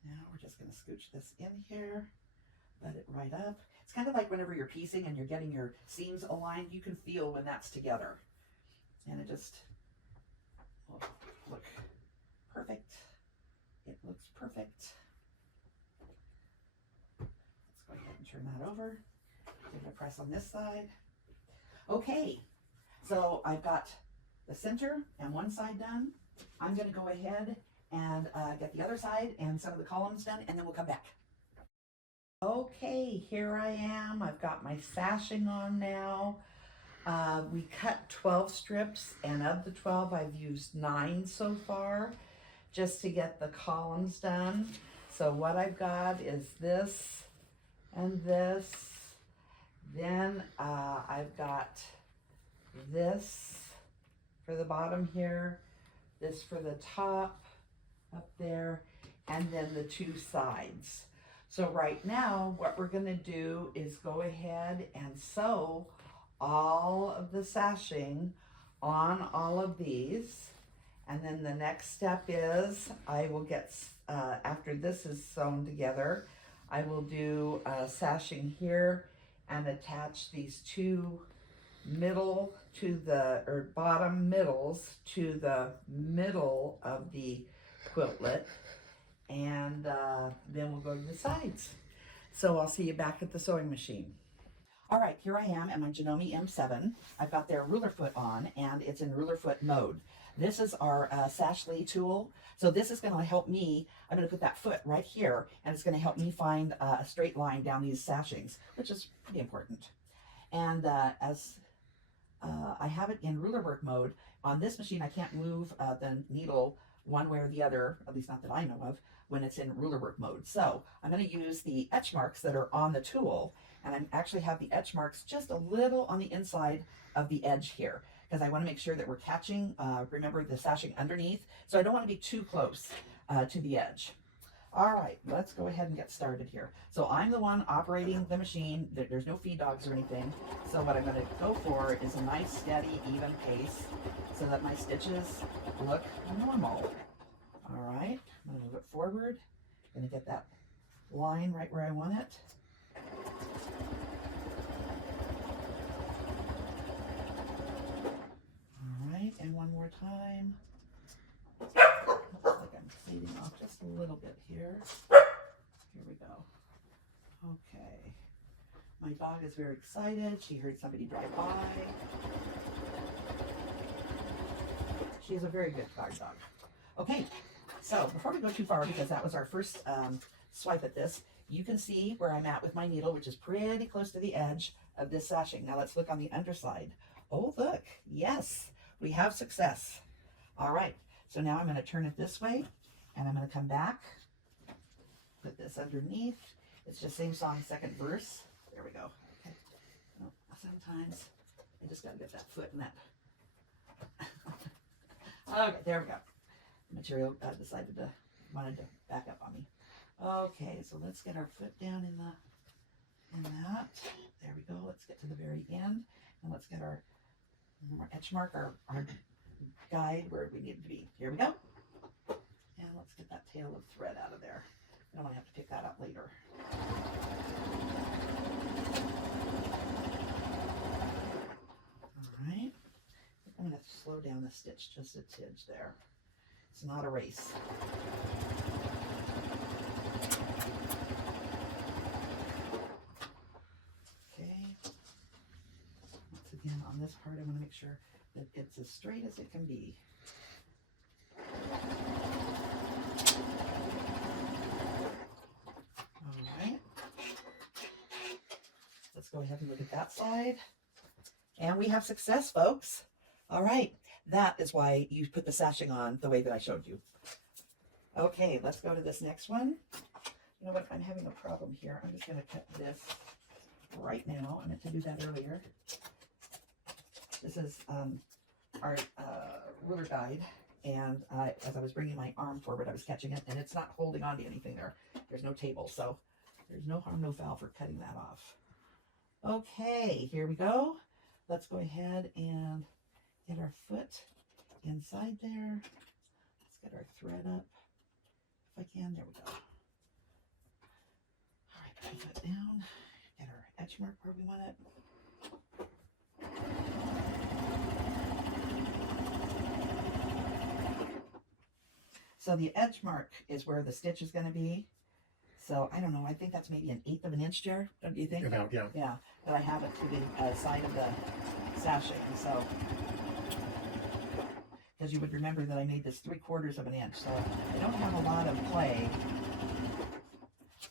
Now we're just going to scooch this in here, let it right up. It's kind of like whenever you're piecing and you're getting your seams aligned, you can feel when that's together. And it just will look perfect. It looks perfect. Let's go ahead and turn that over. Give it a press on this side. Okay, so I've got the center and one side done. I'm going to go ahead and get the other side and some of the columns done, and then we'll come back. Okay, here I am. I've got my sashing on now. We cut 12 strips, and of the 12, I've used 9 so far just to get the columns done. So what I've got is this and this. Then I've got this for the bottom here, this for the top up there, and then the 2 sides. So right now, what we're going to do is go ahead and sew all of the sashing on all of these. And then the next step is I will get, after this is sewn together, I will do sashing here and attach these 2 middle to the, or bottom middles to the middle of the quiltlet, and then we'll go to the sides. So I'll see you back at the sewing machine. All right, here I am at my Janome M7. I've got their ruler foot on, and it's in ruler foot mode. This is our EmbroideLee tool. So this is going to help me. I'm going to put that foot right here, and it's going to help me find a straight line down these sashings, which is pretty important. And as I have it in ruler work mode, on this machine I can't move the needle one way or the other, at least not that I know of, when it's in ruler work mode. So I'm going to use the etch marks that are on the tool, and I actually have the etch marks just a little on the inside of the edge here, because I want to make sure that we're catching, remember, the sashing underneath, so I don't want to be too close to the edge. All right, let's go ahead and get started here. So I'm the one operating the machine. There's no feed dogs or anything. So what I'm going to go for is a nice, steady, even pace so that my stitches look normal. All right, I'm going to move it forward. Going to get that line right where I want it. All right, and one more time. Looks like I'm fading off just a little bit here. Here we go. Okay. My dog is very excited. She heard somebody drive by. She's a very good guard dog. Okay, so before we go too far, because that was our first swipe at this, you can see where I'm at with my needle, which is pretty close to the edge of this sashing. Now let's look on the underside. Oh, look. Yes, we have success. All right. So now I'm going to turn it this way, and I'm going to come back, put this underneath. It's just same song, second verse. There we go. Okay. Oh, sometimes I just got to get that foot in that. Okay, there we go. The material wanted to back up on me. Okay, so let's get our foot down in that. There we go. Let's get to the very end, and let's get our etch mark, our guide where we need to be. Here we go. And let's get that tail of thread out of there. I don't want to have to pick that up later. All right. I'm going to slow down the stitch just a tidge there. It's not a race. Okay. Once again, on this part, I want to make sure that it's as straight as it can be. All right. Let's go ahead and look at that side. And we have success, folks. All right. That is why you put the sashing on the way that I showed you. Okay, let's go to this next one. You know what? I'm having a problem here. I'm just going to cut this right now. I meant to do that earlier. This is our ruler guide, and as I was bringing my arm forward, I was catching it, and it's not holding on to anything there. There's no table, so there's no harm, no foul for cutting that off. Okay, here we go. Let's go ahead and get our foot inside there. Let's get our thread up if I can. There we go. All right, put that down. Get our etch mark where we want it. So the edge mark is where the stitch is going to be. So I don't know, I think that's maybe 1/8 of an inch there, don't you think? About, yeah. Yeah, but I have it to the side of the sashing, so. Because you would remember that I made this 3/4 of an inch, so I don't have a lot of play.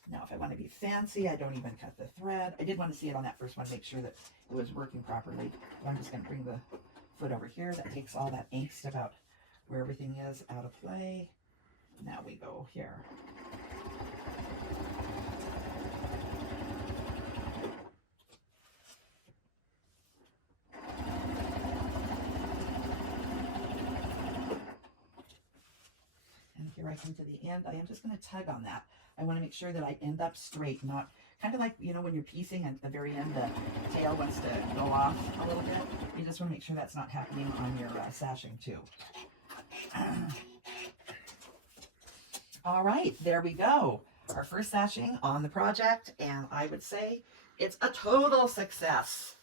Now, if I want to be fancy, I don't even cut the thread. I did want to see it on that first one, make sure that it was working properly. But I'm just going to bring the foot over here. That takes all that angst about where everything is out of play. Now we go here. And here I come to the end. I am just going to tug on that. I want to make sure that I end up straight, not kind of like, you know, when you're piecing at the very end, the tail wants to go off a little bit. You just want to make sure that's not happening on your sashing too. All right, there we go. Our first sashing on the project, and I would say it's a total success.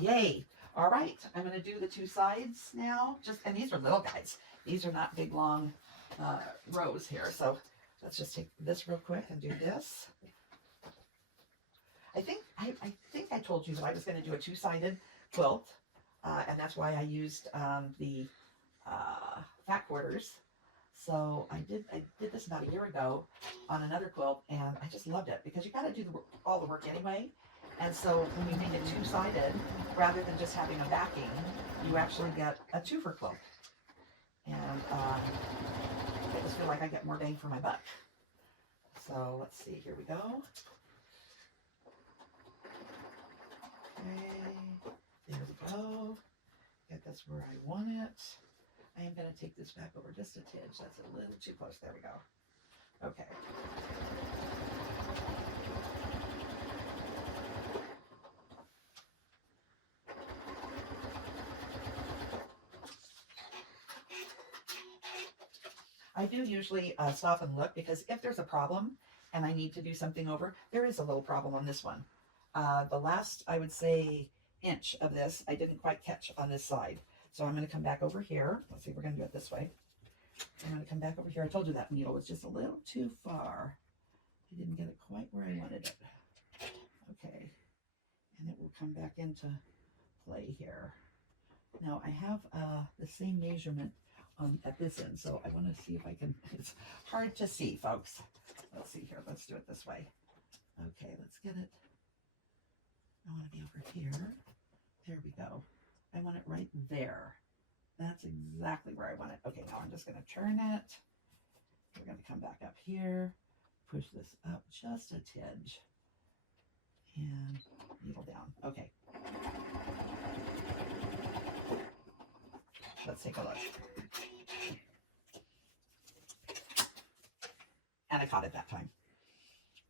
Yay. All right, I'm going to do the two sides now. And these are little guys. These are not big, long rows here. So let's just take this real quick and do this. I think I told you that I was going to do a two-sided quilt, and that's why I used the fat quarters. So I did this about a year ago on another quilt, and I just loved it because you got to do all the work anyway. And so when you make it two-sided, rather than just having a backing, you actually get a two-for quilt. And I just feel like I get more bang for my buck. So let's see, here we go. Okay, there we go. Get this where I want it. I am going to take this back over just a tidge. That's a little too close. There we go. Okay. I do usually stop and look, because if there's a problem and I need to do something over, there is a little problem on this one. The last, I would say, inch of this, I didn't quite catch on this side. So I'm going to come back over here. Let's see, we're going to do it this way. I'm going to come back over here. I told you that needle was just a little too far. I didn't get it quite where I wanted it. Okay. And it will come back into play here. Now I have the same measurement at this end, so I want to see if I can, it's hard to see, folks. Let's see here. Let's do it this way. Okay, let's get it. I want to be over here. There we go. I want it right there. That's exactly where I want it. Okay, now I'm just going to turn it. We're going to come back up here, push this up just a tidge, and needle down. Okay. Let's take a look. And I caught it that time.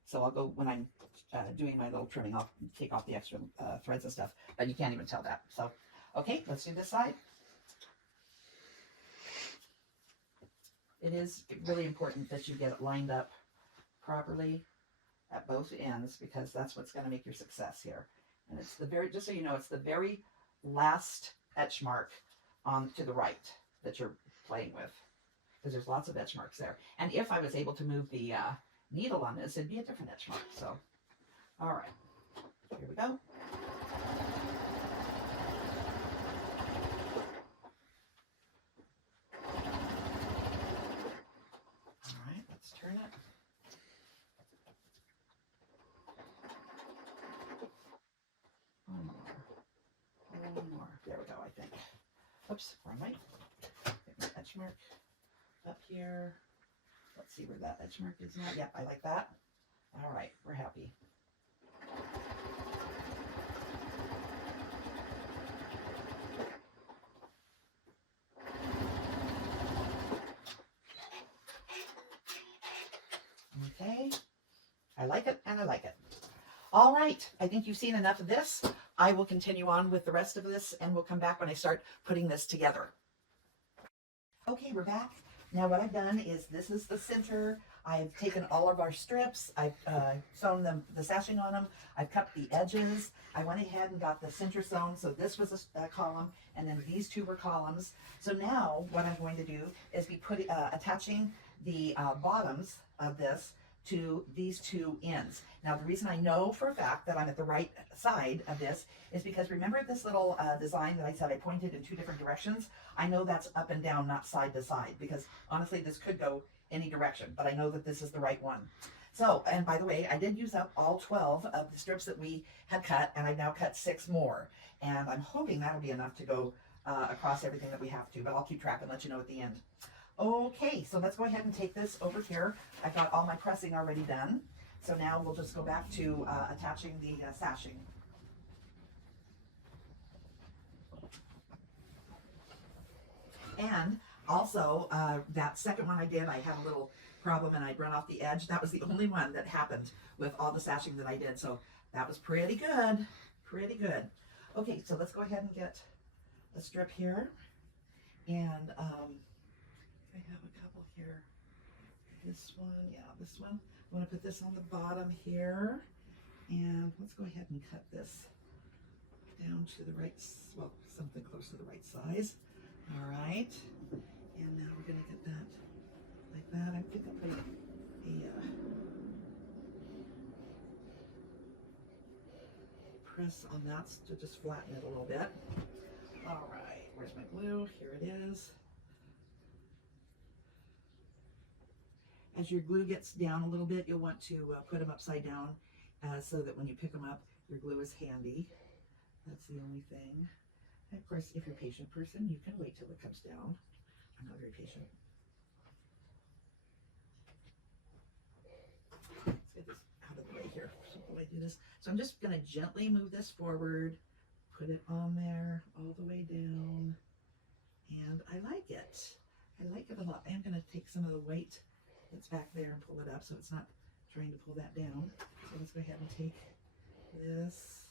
So I'll go, when I'm doing my little trimming, I'll take off the extra threads and stuff, but you can't even tell that. So, okay, let's do this side. It is really important that you get it lined up properly at both ends, because that's what's going to make your success here. And it's the very, just so you know, it's the very last etch mark on to the right that you're playing with, because there's lots of etch marks there. And if I was able to move the needle on this, it'd be a different etch mark. So, all right, here we go. All right, let's turn it. One more. There we go, I think. Oops, wrong way. Get my etch mark up here. Let's see where that edge mark is now. Yep, I like that. All right, we're happy. Okay, I like it, and I like it. All right, I think you've seen enough of this. I will continue on with the rest of this, and we'll come back when I start putting this together. Okay, we're back. Now what I've done is, this is the center. I've taken all of our strips. I've sewn them, the sashing on them. I've cut the edges. I went ahead and got the center sewn. So this was a column, and then these two were columns. So now what I'm going to do is be attaching the bottoms of this to these two ends. Now the reason I know for a fact that I'm at the right side of this is because, remember this little design that I said I pointed in two different directions? I know that's up and down, not side to side, because honestly this could go any direction, but I know that this is the right one. So, and by the way, I did use up all 12 of the strips that we had cut, and I've now cut 6 more, and I'm hoping that'll be enough to go across everything that we have to, but I'll keep track and let you know at the end. Okay, so let's go ahead and take this over here. I've got all my pressing already done. So now we'll just go back to attaching the sashing. And also, that second one I did, I had a little problem and I'd run off the edge. That was the only one that happened with all the sashing that I did. So that was pretty good, pretty good. Okay, so let's go ahead and get a strip here. And I have a couple here. This one, yeah, this one. I'm going to put this on the bottom here. And let's go ahead and cut this down to the right, well, something close to the right size. All right. And now we're going to get that like that. I think I'll put a press on that to just flatten it a little bit. All right, where's my glue? Here it is. As your glue gets down a little bit, you'll want to put them upside down so that when you pick them up, your glue is handy. That's the only thing. And of course, if you're a patient person, you can wait till it comes down. I'm not very patient. Let's get this out of the way here. So while I do this, so I'm just going to gently move this forward, put it on there all the way down, and I like it. I like it a lot. I'm going to take some of the weight that's back there and pull it up so it's not trying to pull that down. So let's go ahead and take this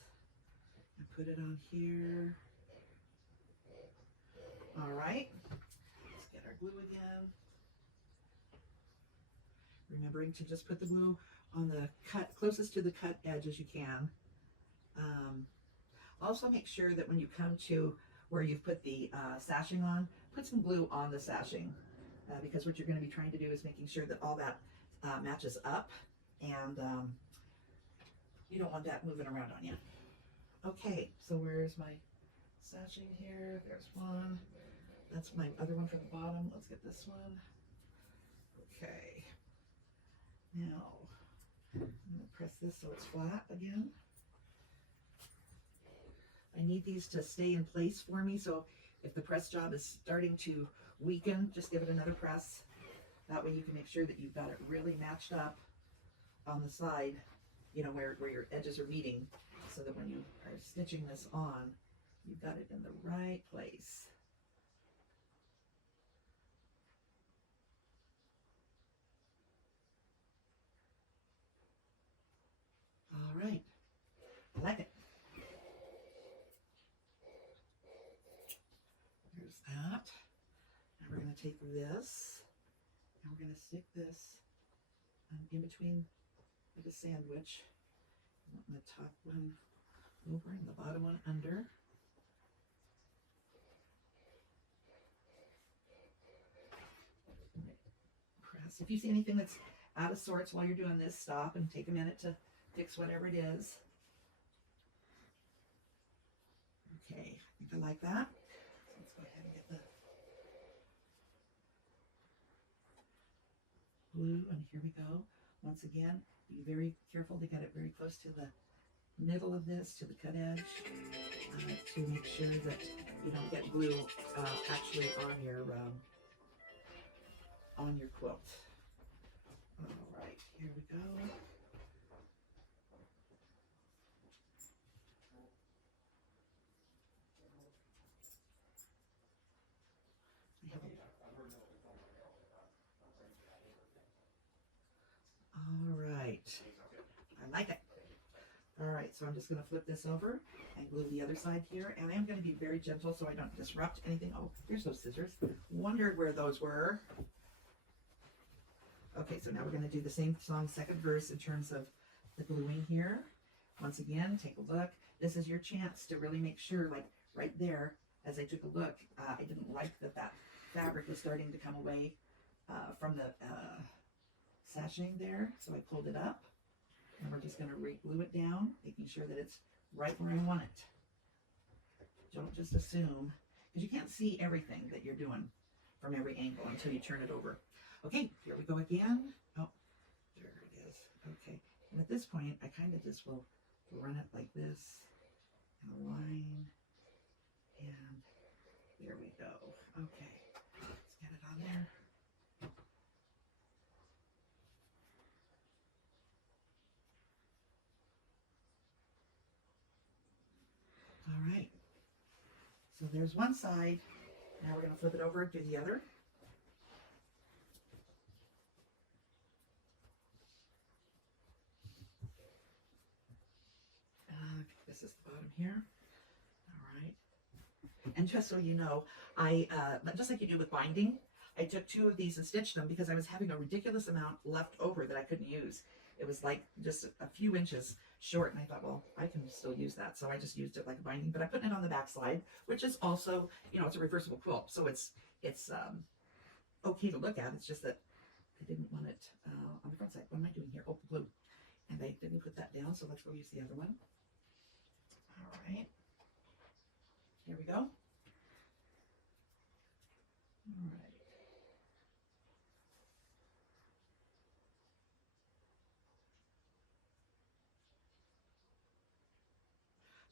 and put it on here. All right, let's get our glue again. Remembering to just put the glue on the cut, closest to the cut edge as you can. Also make sure that when you come to where you've put the sashing on, put some glue on the sashing. Because what you're going to be trying to do is making sure that all that matches up, and you don't want that moving around on you. Okay, so where's my sashing here? There's one. That's my other one from the bottom. Let's get this one. Okay. Now, I'm going to press this so it's flat again. I need these to stay in place for me, so if the press job is starting to weaken, just give it another press. That way you can make sure that you've got it really matched up on the side, you know, where your edges are meeting, so that when you are stitching this on, you've got it in the right place. All right, I like it. There's that. Now we're going to take this and we're going to stick this in between like a sandwich. I want the top one over and the bottom one under. Press. If you see anything that's out of sorts while you're doing this, stop and take a minute to fix whatever it is. Okay, I think I like that. So let's go ahead and get the glue, and here we go. Once again, be very careful to get it very close to the middle of this, to the cut edge, to make sure that you don't get glue actually on your quilt. All right, here we go. All right, I like it. All right, so I'm just going to flip this over and glue the other side here, and I'm going to be very gentle so I don't disrupt anything. Oh, here's those scissors. Wondered where those were. Okay, so now we're going to do the same song, second verse, in terms of the gluing here. Once again, take a look. This is your chance to really make sure, like right there, as I took a look, I didn't like that fabric was starting to come away from the sashing there, so I pulled it up, and we're just going to re-glue it down, making sure that it's right where I want it. Don't just assume, because you can't see everything that you're doing from every angle until you turn it over. Okay, here we go again. Oh, there it is. Okay, and at this point, I kind of just will run it like this, and a line, and there we go. Okay, let's get it on there. All right, so there's one side. Now we're going to flip it over and do the other. This is the bottom here. All right. And just so you know, just like you do with binding, I took two of these and stitched them because I was having a ridiculous amount left over that I couldn't use. It was like just a few inches short, and I thought, well, I can still use that. So I just used it like a binding, but I'm putting it on the back side, which is also, you know, it's a reversible quilt. So it's okay to look at. It's just that I didn't want it on the front side. What am I doing here? Oh, glue. And I didn't put that down, so let's go use the other one. All right. Here we go. All right.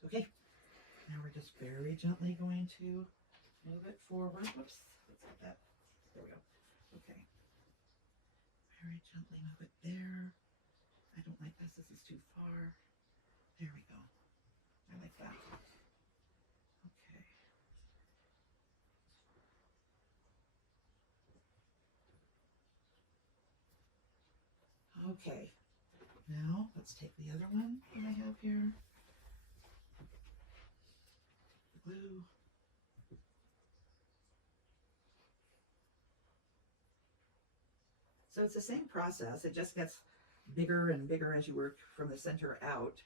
Okay. Now we're just very gently going to move it forward. Whoops. Let's get that. There we go. Okay. Very gently move it there. I don't like this. This is too far. There we go. I like that. Okay. Okay. Now let's take the other one that I have here. Glue. So it's the same process. It just gets bigger and bigger as you work from the center out.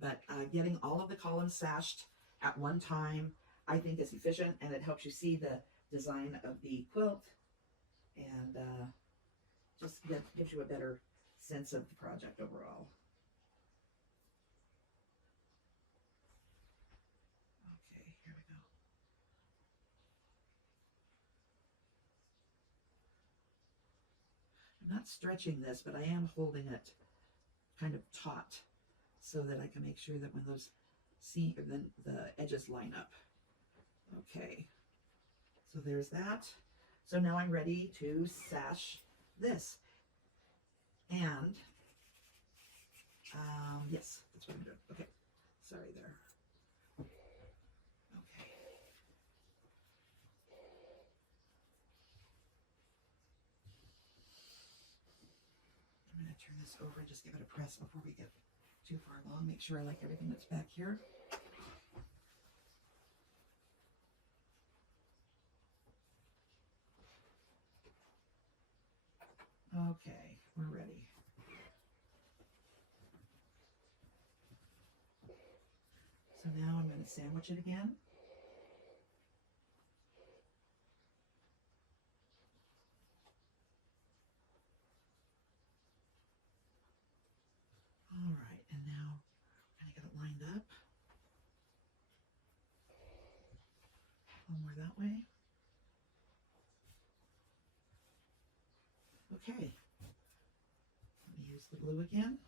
But getting all of the columns sashed at one time, I think is efficient, and it helps you see the design of the quilt, and just gives you a better sense of the project overall. Okay, here we go. I'm not stretching this, but I am holding it kind of taut so that I can make sure that when those the edges line up. Okay, so there's that. So now I'm ready to sash this. And yes, that's what I'm doing. Okay, sorry there. Okay. I'm going to turn this over and just give it a press before we get too far along. Make sure I like everything that's back here. Okay, we're ready. So now I'm going to sandwich it again. All right, and now I'm going to get it lined up. One more that way. Okay, let me use the glue again.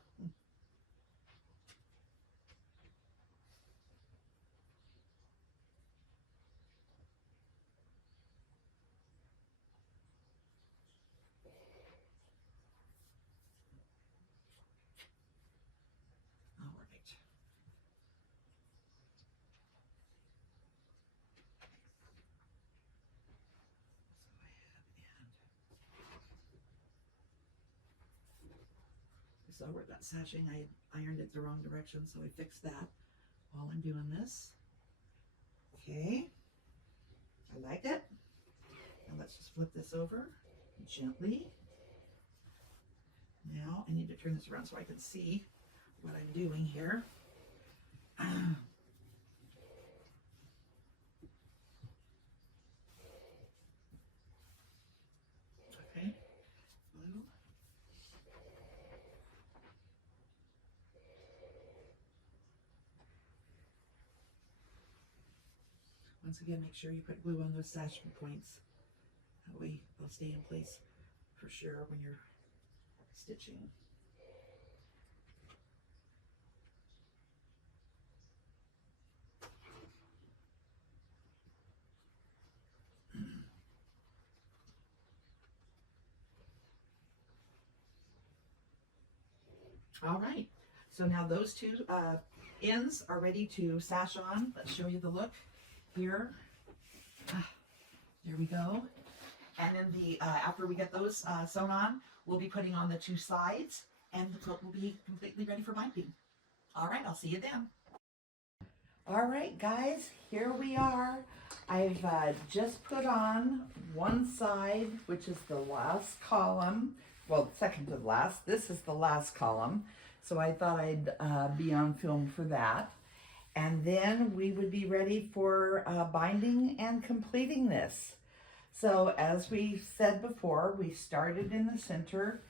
All right. So where that sashing, I ironed it the wrong direction, so I fixed that while I'm doing this. Okay, I like it. Now let's just flip this over gently. Now I need to turn this around so I can see what I'm doing here. Okay, blue. Once again, make sure you put glue on those sash points. That way they'll stay in place for sure when you're stitching. All right, so now those two ends are ready to sash on. Let's show you the look here. There we go. And then the after we get those sewn on, we'll be putting on the two sides, and the quilt will be completely ready for binding. All right, I'll see you then. All right, guys, here we are. I've just put on one side, which is the last column. Well, second to the last. This is the last column. So I thought I'd be on film for that. And then we would be ready for binding and completing this. So as we said before, we started in the center.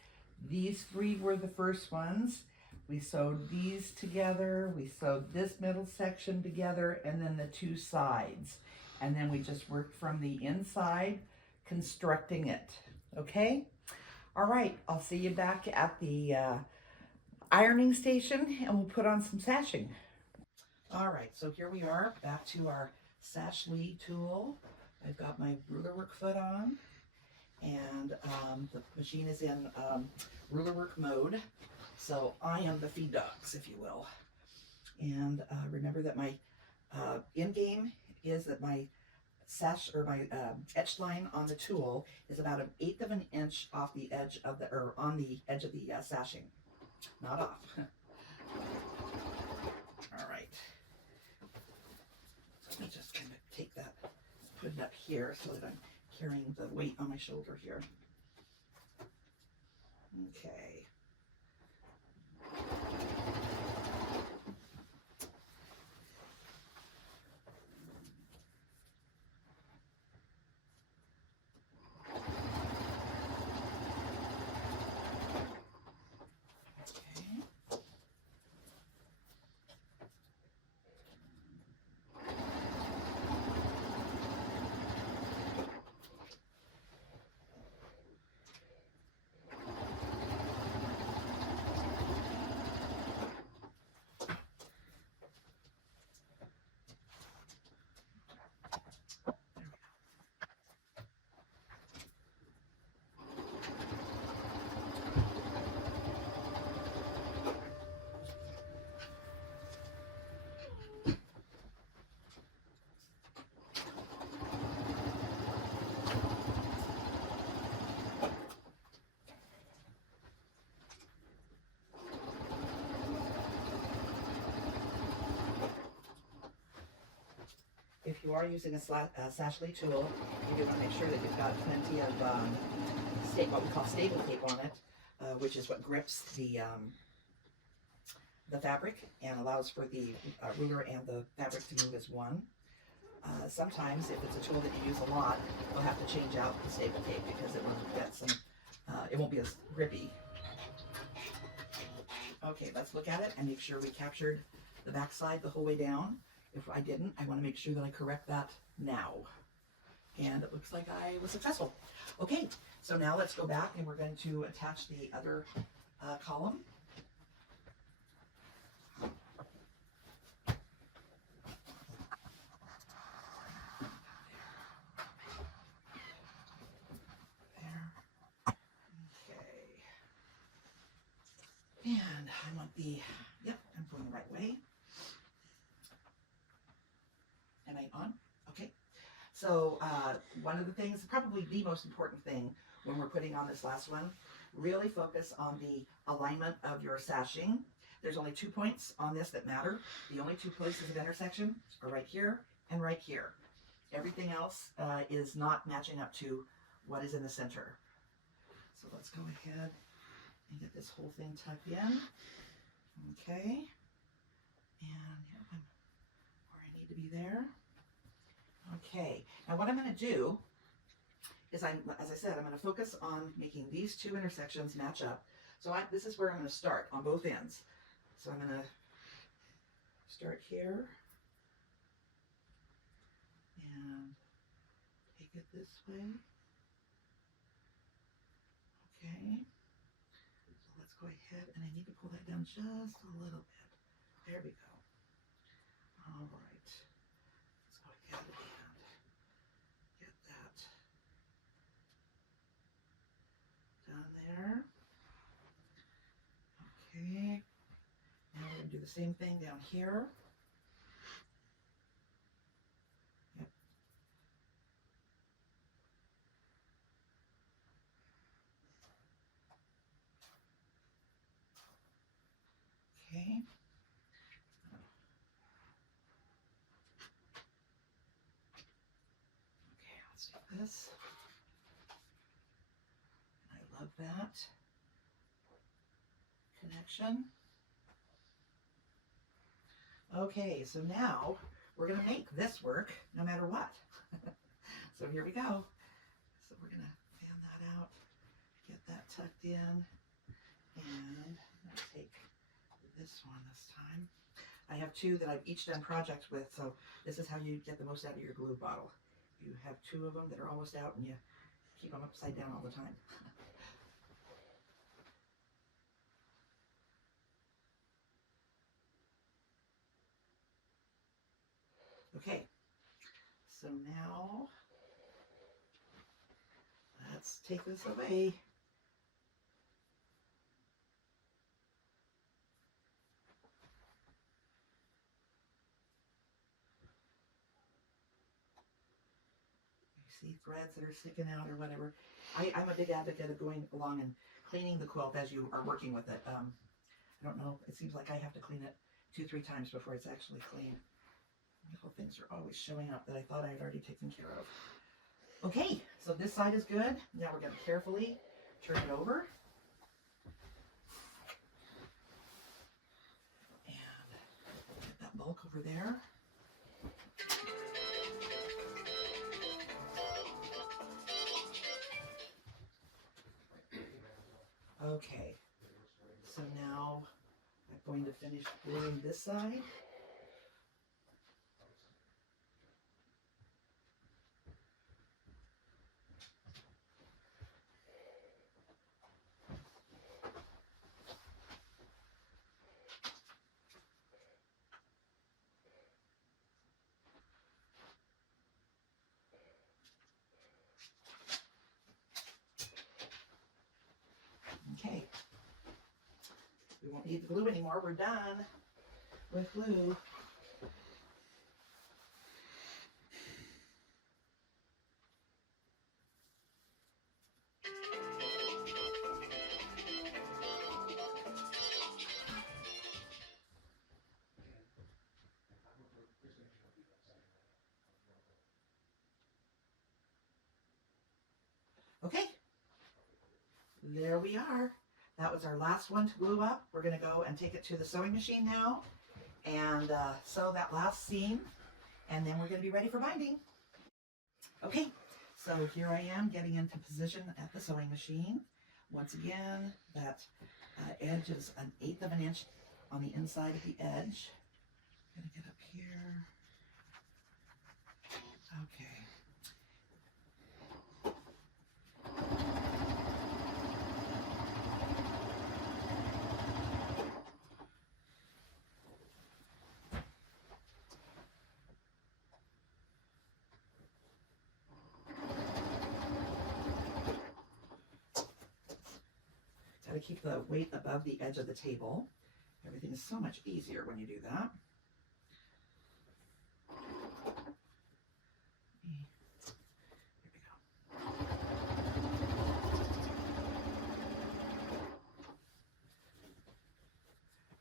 These three were the first ones. We sewed these together, we sewed this middle section together, and then the two sides. And then we just worked from the inside, constructing it, okay? All right, I'll see you back at the ironing station and we'll put on some sashing. All right, so here we are, back to our EmbroideLee tool. I've got my ruler work foot on, and the machine is in ruler work mode. So I am the feed dogs, if you will. And remember that my end game is that my sash or my etched line on the tool is about 1/8 of an inch off the edge of the, or on the edge of the sashing, not off. All right. Let me just kind of take that, put it up here so that I'm carrying the weight on my shoulder here. Okay. If you are using a EmbroideLee tool, you do want to make sure that you've got plenty of what we call stable tape on it, which is what grips the fabric and allows for the ruler and the fabric to move as one. Sometimes, if it's a tool that you use a lot, you'll have to change out the stable tape because it won't get some, it won't be as grippy. Okay, let's look at it and make sure we captured the back side the whole way down. If I didn't, I want to make sure that I correct that now. And it looks like I was successful. Okay, so now let's go back and we're going to attach the other column. And I want the, yep, I'm going the right way. Am I on? Okay. So one of the things, probably the most important thing when we're putting on this last one, really focus on the alignment of your sashing. There's only 2 points on this that matter. The only 2 places of intersection are right here and right here. Everything else is not matching up to what is in the center. So let's go ahead and get this whole thing tucked in. Okay. And here I'm where I need to be there. Okay. Now what I'm going to do is as I said, I'm going to focus on making these 2 intersections match up. So this is where I'm going to start on both ends. So I'm going to start here and take it this way. Okay. So let's go ahead, and I need to pull that down just a little bit. There we go. All right. Let's go ahead and get that done there. Okay. Now we're going to do the same thing down here. Yep. Okay. Okay, let's do this. I love that connection. Okay, so now we're going to make this work no matter what. So here we go. So we're gonna fan that out, get that tucked in, and I'll take this one this time. I have two that I've each done projects with, so this is how you get the most out of your glue bottle. You have two of them that are almost out and you keep them upside down all the time. Okay, so now let's take this away. You see threads that are sticking out or whatever. I'm a big advocate of going along and cleaning the quilt as you are working with it. I don't know, it seems like I have to clean it 2-3 times before it's actually clean. Little things are always showing up that I thought I had already taken care of. Okay, so this side is good. Now we're going to carefully turn it over. And get that bulk over there. Okay, so now I'm going to finish gluing this side. Okay, we won't need the glue anymore. We're done with glue. Okay, there we are. That was our last one to glue up. We're going to go and take it to the sewing machine now and sew that last seam, and then we're going to be ready for binding. Okay, so here I am getting into position at the sewing machine. Once again, that edge is 1/8 of an inch on the inside of the edge. I'm going to get up here. Okay. Got to keep the weight above the edge of the table. Everything is so much easier when you do that. Here we go.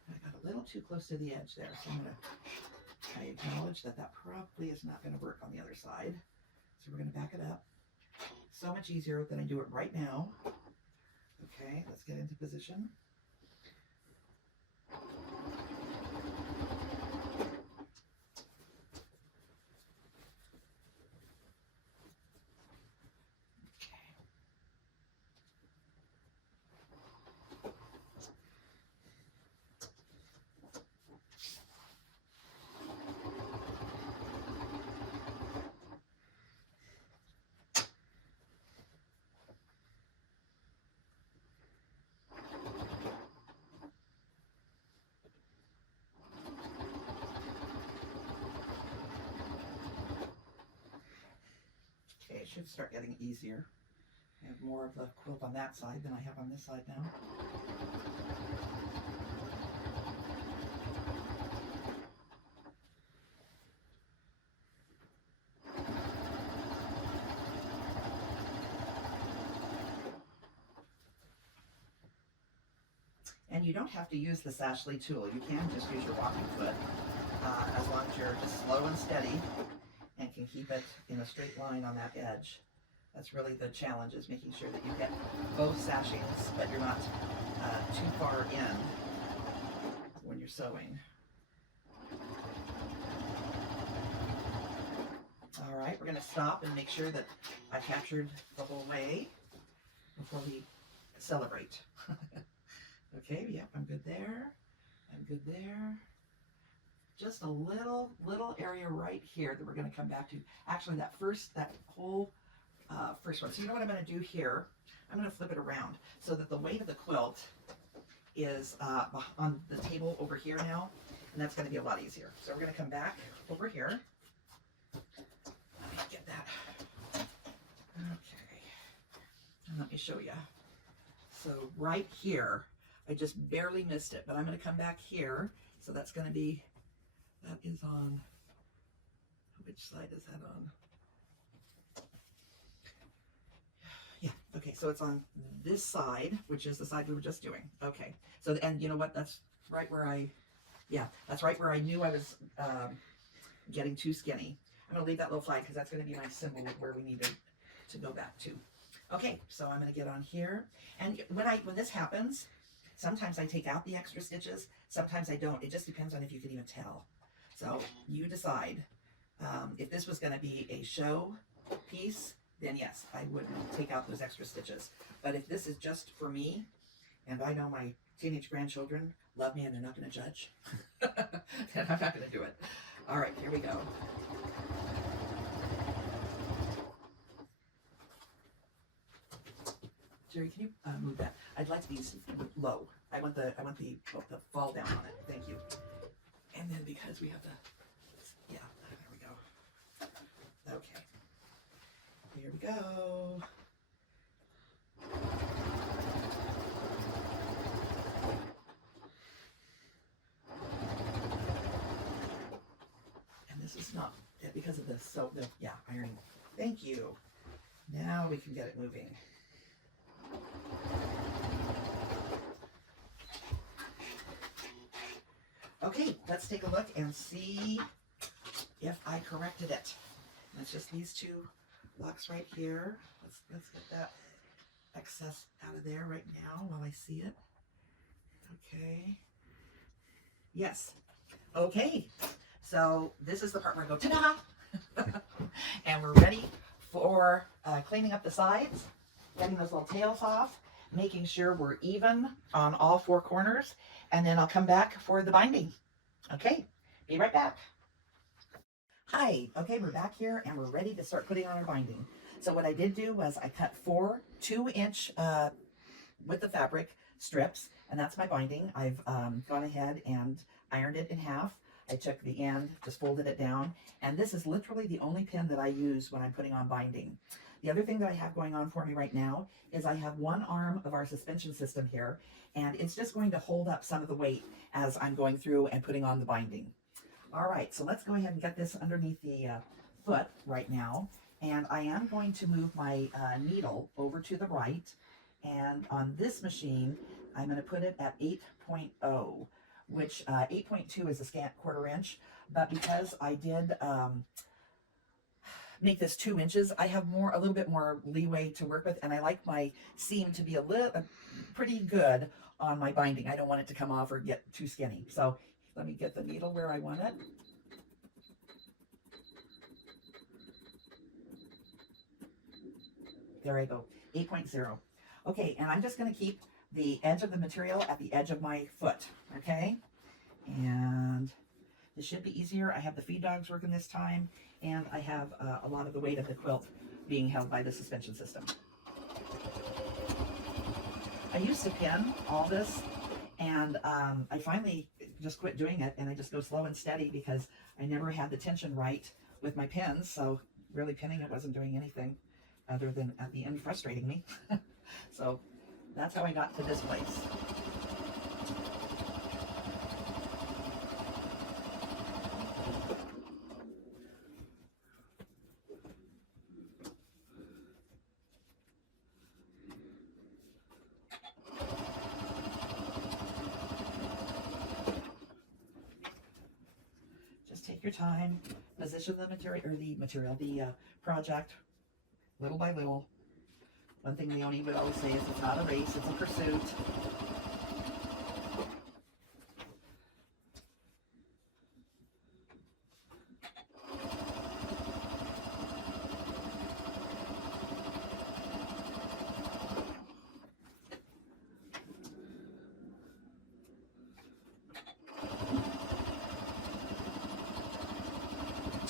I got a little too close to the edge there, so I acknowledge that that probably is not going to work on the other side. So we're going to back it up. So much easier than I do it right now. Okay, let's get into position. Okay, it should start getting easier. I have more of the quilt on that side than I have on this side now. And you don't have to use the Ashley tool. You can just use your walking foot as long as you're just slow and steady and can keep it in a straight line on that edge. That's really the challenge, is making sure that you get both sashings, but you're not too far in when you're sewing. All All right, we're going to stop and make sure that I captured the whole way before we celebrate. Okay, yep, I'm good there. I'm good there. Just a little area right here that we're going to come back to. Actually, that whole first one. So you know what I'm going to do here? I'm going to flip it around so that the weight of the quilt is on the table over here now, and that's going to be a lot easier. So we're going to come back over here. Let me get that. Okay. And let me show you. So right here, I just barely missed it, but I'm going to come back here. So that's going to be, that is on, which side is that on? Yeah, okay, so it's on this side, which is the side we were just doing. Okay, so, and you know what, that's right where that's right where I knew I was getting too skinny. I'm gonna leave that little flag because that's gonna be my symbol of where we need to go back to. Okay, so I'm gonna get on here. And when this happens, sometimes I take out the extra stitches, sometimes I don't. It just depends on if you can even tell. So you decide. If this was gonna be a show piece, then yes, I would take out those extra stitches. But if this is just for me, and I know my teenage grandchildren love me and they're not going to judge, then I'm not going to do it. All right, here we go. Jerry, can you move that? I'd like these low. I want the fall down on it. Thank you. And then because we have the, yeah, there we go. Okay. Here we go. And this is not because of this. So yeah, ironing. Thank you. Now we can get it moving. Okay, let's take a look and see if I corrected it. That's just these two blocks right here. Let's get that excess out of there right now while I see it. Okay. Yes. Okay. So this is the part where I go ta-da! And we're ready for cleaning up the sides, getting those little tails off, making sure we're even on all four corners, and then I'll come back for the binding. Okay, be right back. Hi, okay, we're back here and we're ready to start putting on our binding. So what I did do was I cut 4 2-inch width of fabric strips, and that's my binding. I've gone ahead and ironed it in half. I took the end, just folded it down, and this is literally the only pin that I use when I'm putting on binding. The other thing that I have going on for me right now is I have one arm of our suspension system here, and it's just going to hold up some of the weight as I'm going through and putting on the binding. All right, so let's go ahead and get this underneath the foot right now. And I am going to move my needle over to the right. And on this machine, I'm going to put it at 8.0, which 8.2 is a scant 1/4 inch. But because I did make this 2 inches, I have a little bit more leeway to work with. And I like my seam to be pretty good on my binding. I don't want it to come off or get too skinny. So let me get the needle where I want it. There I go, 8.0. Okay, and I'm just going to keep the edge of the material at the edge of my foot, okay? And this should be easier. I have the feed dogs working this time, and I have a lot of the weight of the quilt being held by the suspension system. I used to pin all this, and I finally just quit doing it, and I just go slow and steady because I never had the tension right with my pins, so really pinning it wasn't doing anything other than at the end frustrating me. So that's how I got to this place. Just take your time, position the the project little by little. One thing Leonie would always say is it's not a race, it's a pursuit.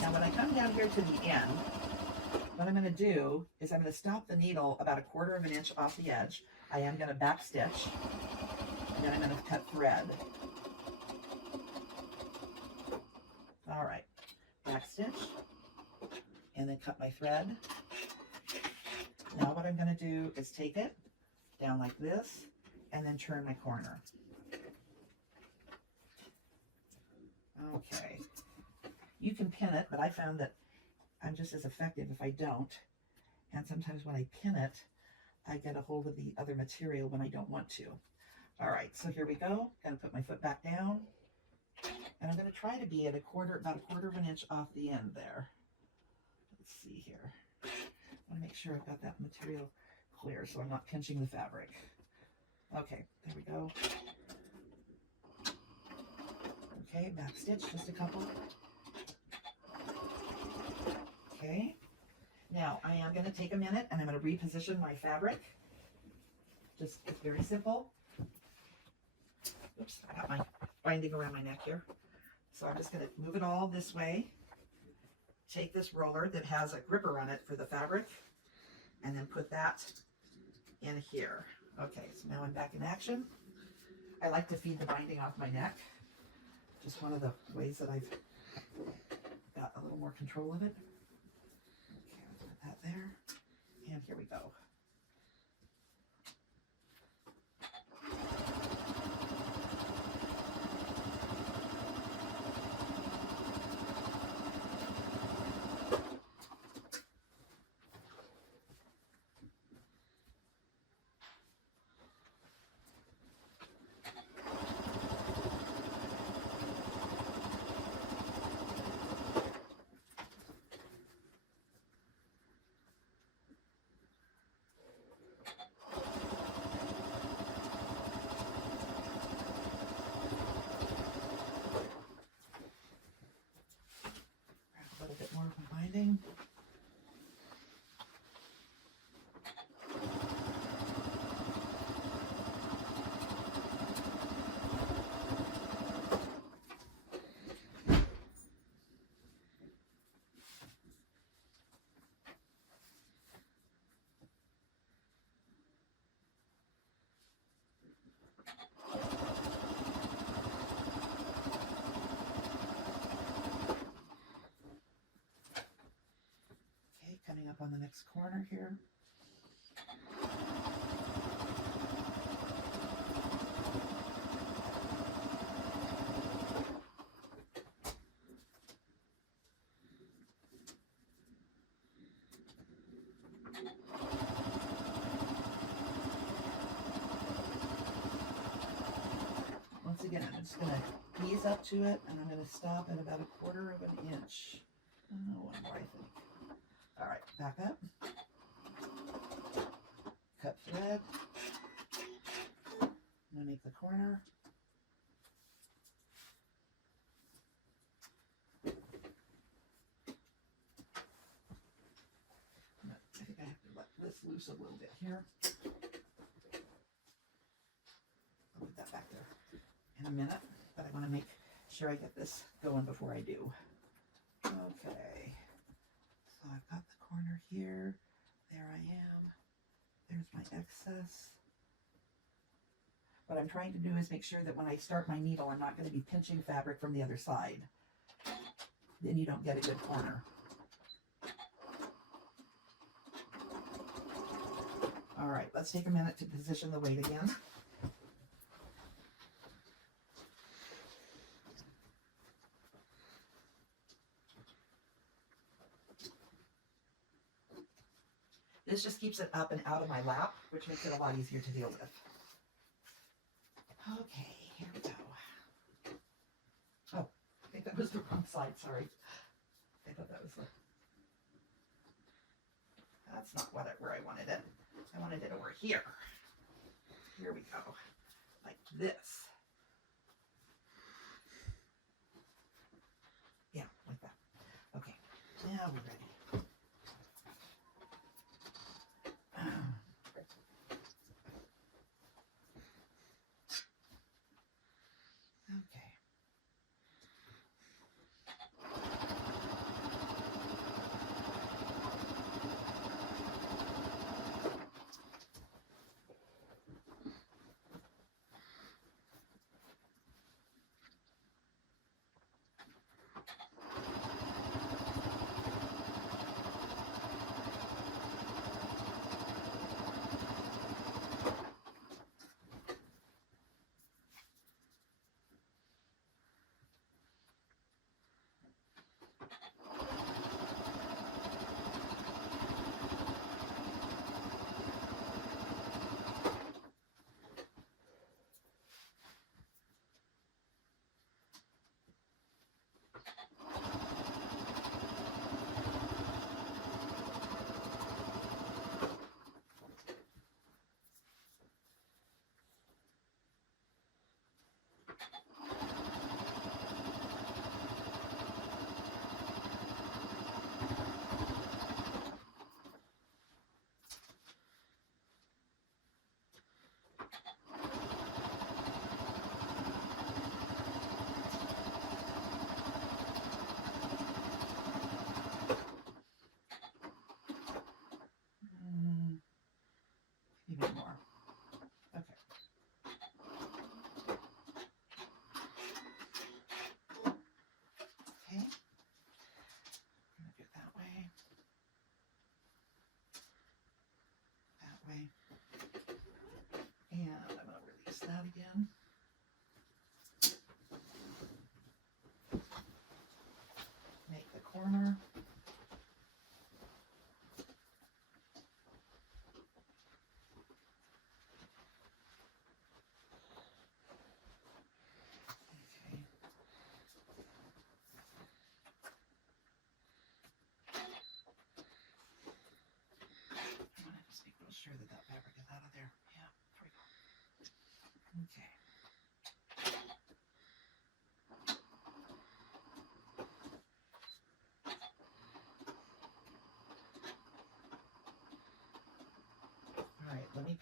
Now when I come down here to the end, what I'm going to do is I'm going to stop the needle about 1/4 of an inch off the edge. I am going to back stitch, and then I'm going to cut thread. All right, back stitch, and then cut my thread. Now what I'm going to do is take it down like this, and then turn my corner. Okay, you can pin it, but I found that I'm just as effective if I don't. And sometimes when I pin it, I get a hold of the other material when I don't want to. All right, so here we go. Gonna put my foot back down. And I'm gonna try to be at about 1/4 of an inch off the end there. Let's see here. I wanna make sure I've got that material clear so I'm not pinching the fabric. Okay, there we go. Okay, back stitch, just a couple. Okay, now I am going to take a minute and I'm going to reposition my fabric. Just, it's very simple. Oops, I got my binding around my neck here. So I'm just going to move it all this way. Take this roller that has a gripper on it for the fabric and then put that in here. Okay, so now I'm back in action. I like to feed the binding off my neck. Just one of the ways that I've got a little more control of it. Okay, I'll put that there. And here we go. More of my binding. Coming up on the next corner here. Once again, I'm just going to ease up to it and I'm going to stop at about 1/4 of an inch. Oh, one more, I think. All right, back up, cut thread, I'm going to make the corner, I think I have to let this loose a little bit here. I'll put that back there in a minute, but I want to make sure I get this going before I do. Okay. So I've got the corner here, there I am, there's my excess. What I'm trying to do is make sure that when I start my needle, I'm not going to be pinching fabric from the other side. Then you don't get a good corner. All right, let's take a minute to position the weight again. This just keeps it up and out of my lap, which makes it a lot easier to deal with. Okay, here we go. Oh, I think that was the wrong side, sorry. I thought that was the... That's not where I wanted it. I wanted it over here. Here we go. Like this. Yeah, like that. Okay, now we're ready. Okay.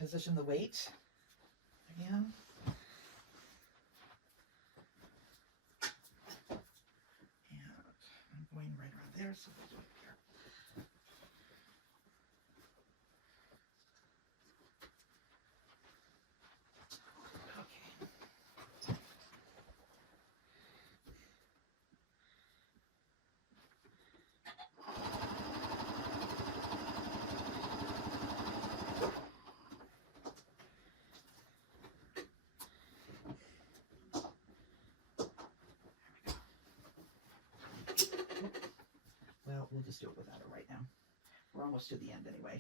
position the weight again. And I'm going right around there, so we'll do it here. Well, we'll just do it without it right now. We're almost to the end anyway.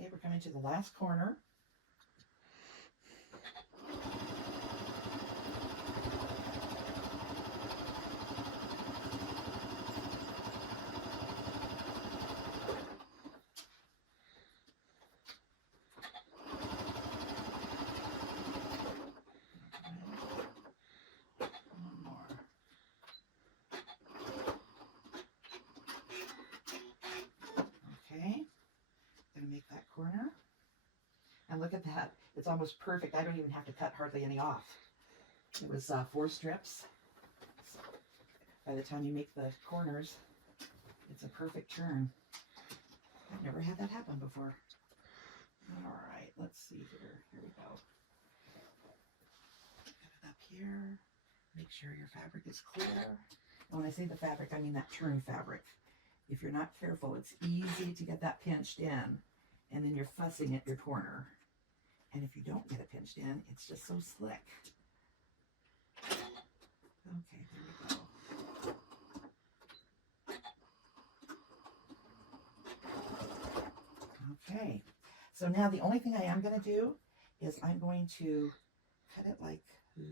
Okay, we're coming to the last corner. One more. Okay, gonna make that corner. And look at that, it's almost perfect. I don't even have to cut hardly any off. It was 4 strips. By the time you make the corners, it's a perfect turn. I've never had that happen before. All right, let's see here. Here we go. Cut it up here. Make sure your fabric is clear. And when I say the fabric, I mean that turn fabric. If you're not careful, it's easy to get that pinched in, and then you're fussing at your corner. And if you don't get it pinched in, it's just so slick. Okay, there we go. Okay, so now the only thing I am going to do is I'm going to cut it like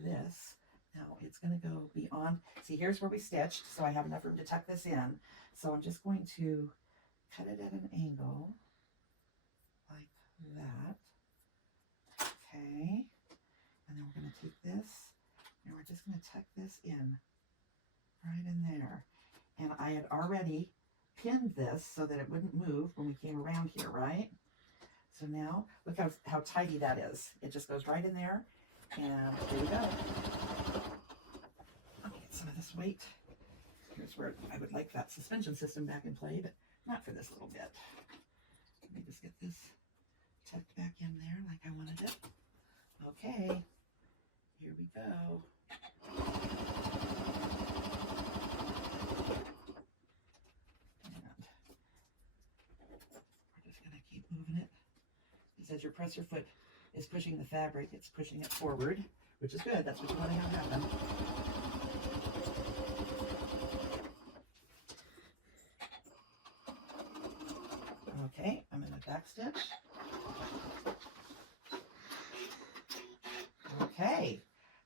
this. Now it's going to go beyond. See, here's where we stitched, so I have enough room to tuck this in. So I'm just going to cut it at an angle like that. Okay, and then we're going to take this and we're just going to tuck this in right in there. And I had already pinned this so that it wouldn't move when we came around here, right? So now look how tidy that is. It just goes right in there, and there we go. Let me get some of this weight. Here's where I would like that suspension system back in play, but not for this little bit. Let me just get this tucked back in there like I wanted it. Okay, here we go. And we're just gonna keep moving it. Because as your presser foot is pushing the fabric, it's pushing it forward, which is good. That's what you want to have happen. Okay, I'm in a back stitch. Okay,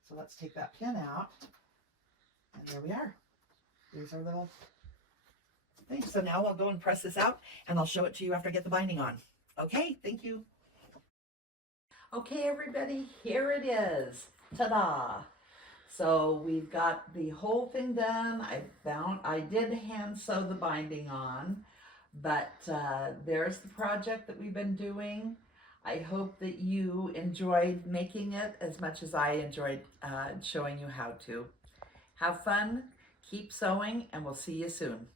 so let's take that pin out, and there we are. There's our little thing. So now I'll go and press this out, and I'll show it to you after I get the binding on. Okay, thank you. Okay, everybody, here it is. Ta-da! So we've got the whole thing done. I did hand sew the binding on, but there's the project that we've been doing. I hope that you enjoyed making it as much as I enjoyed showing you how to. Have fun, keep sewing, and we'll see you soon.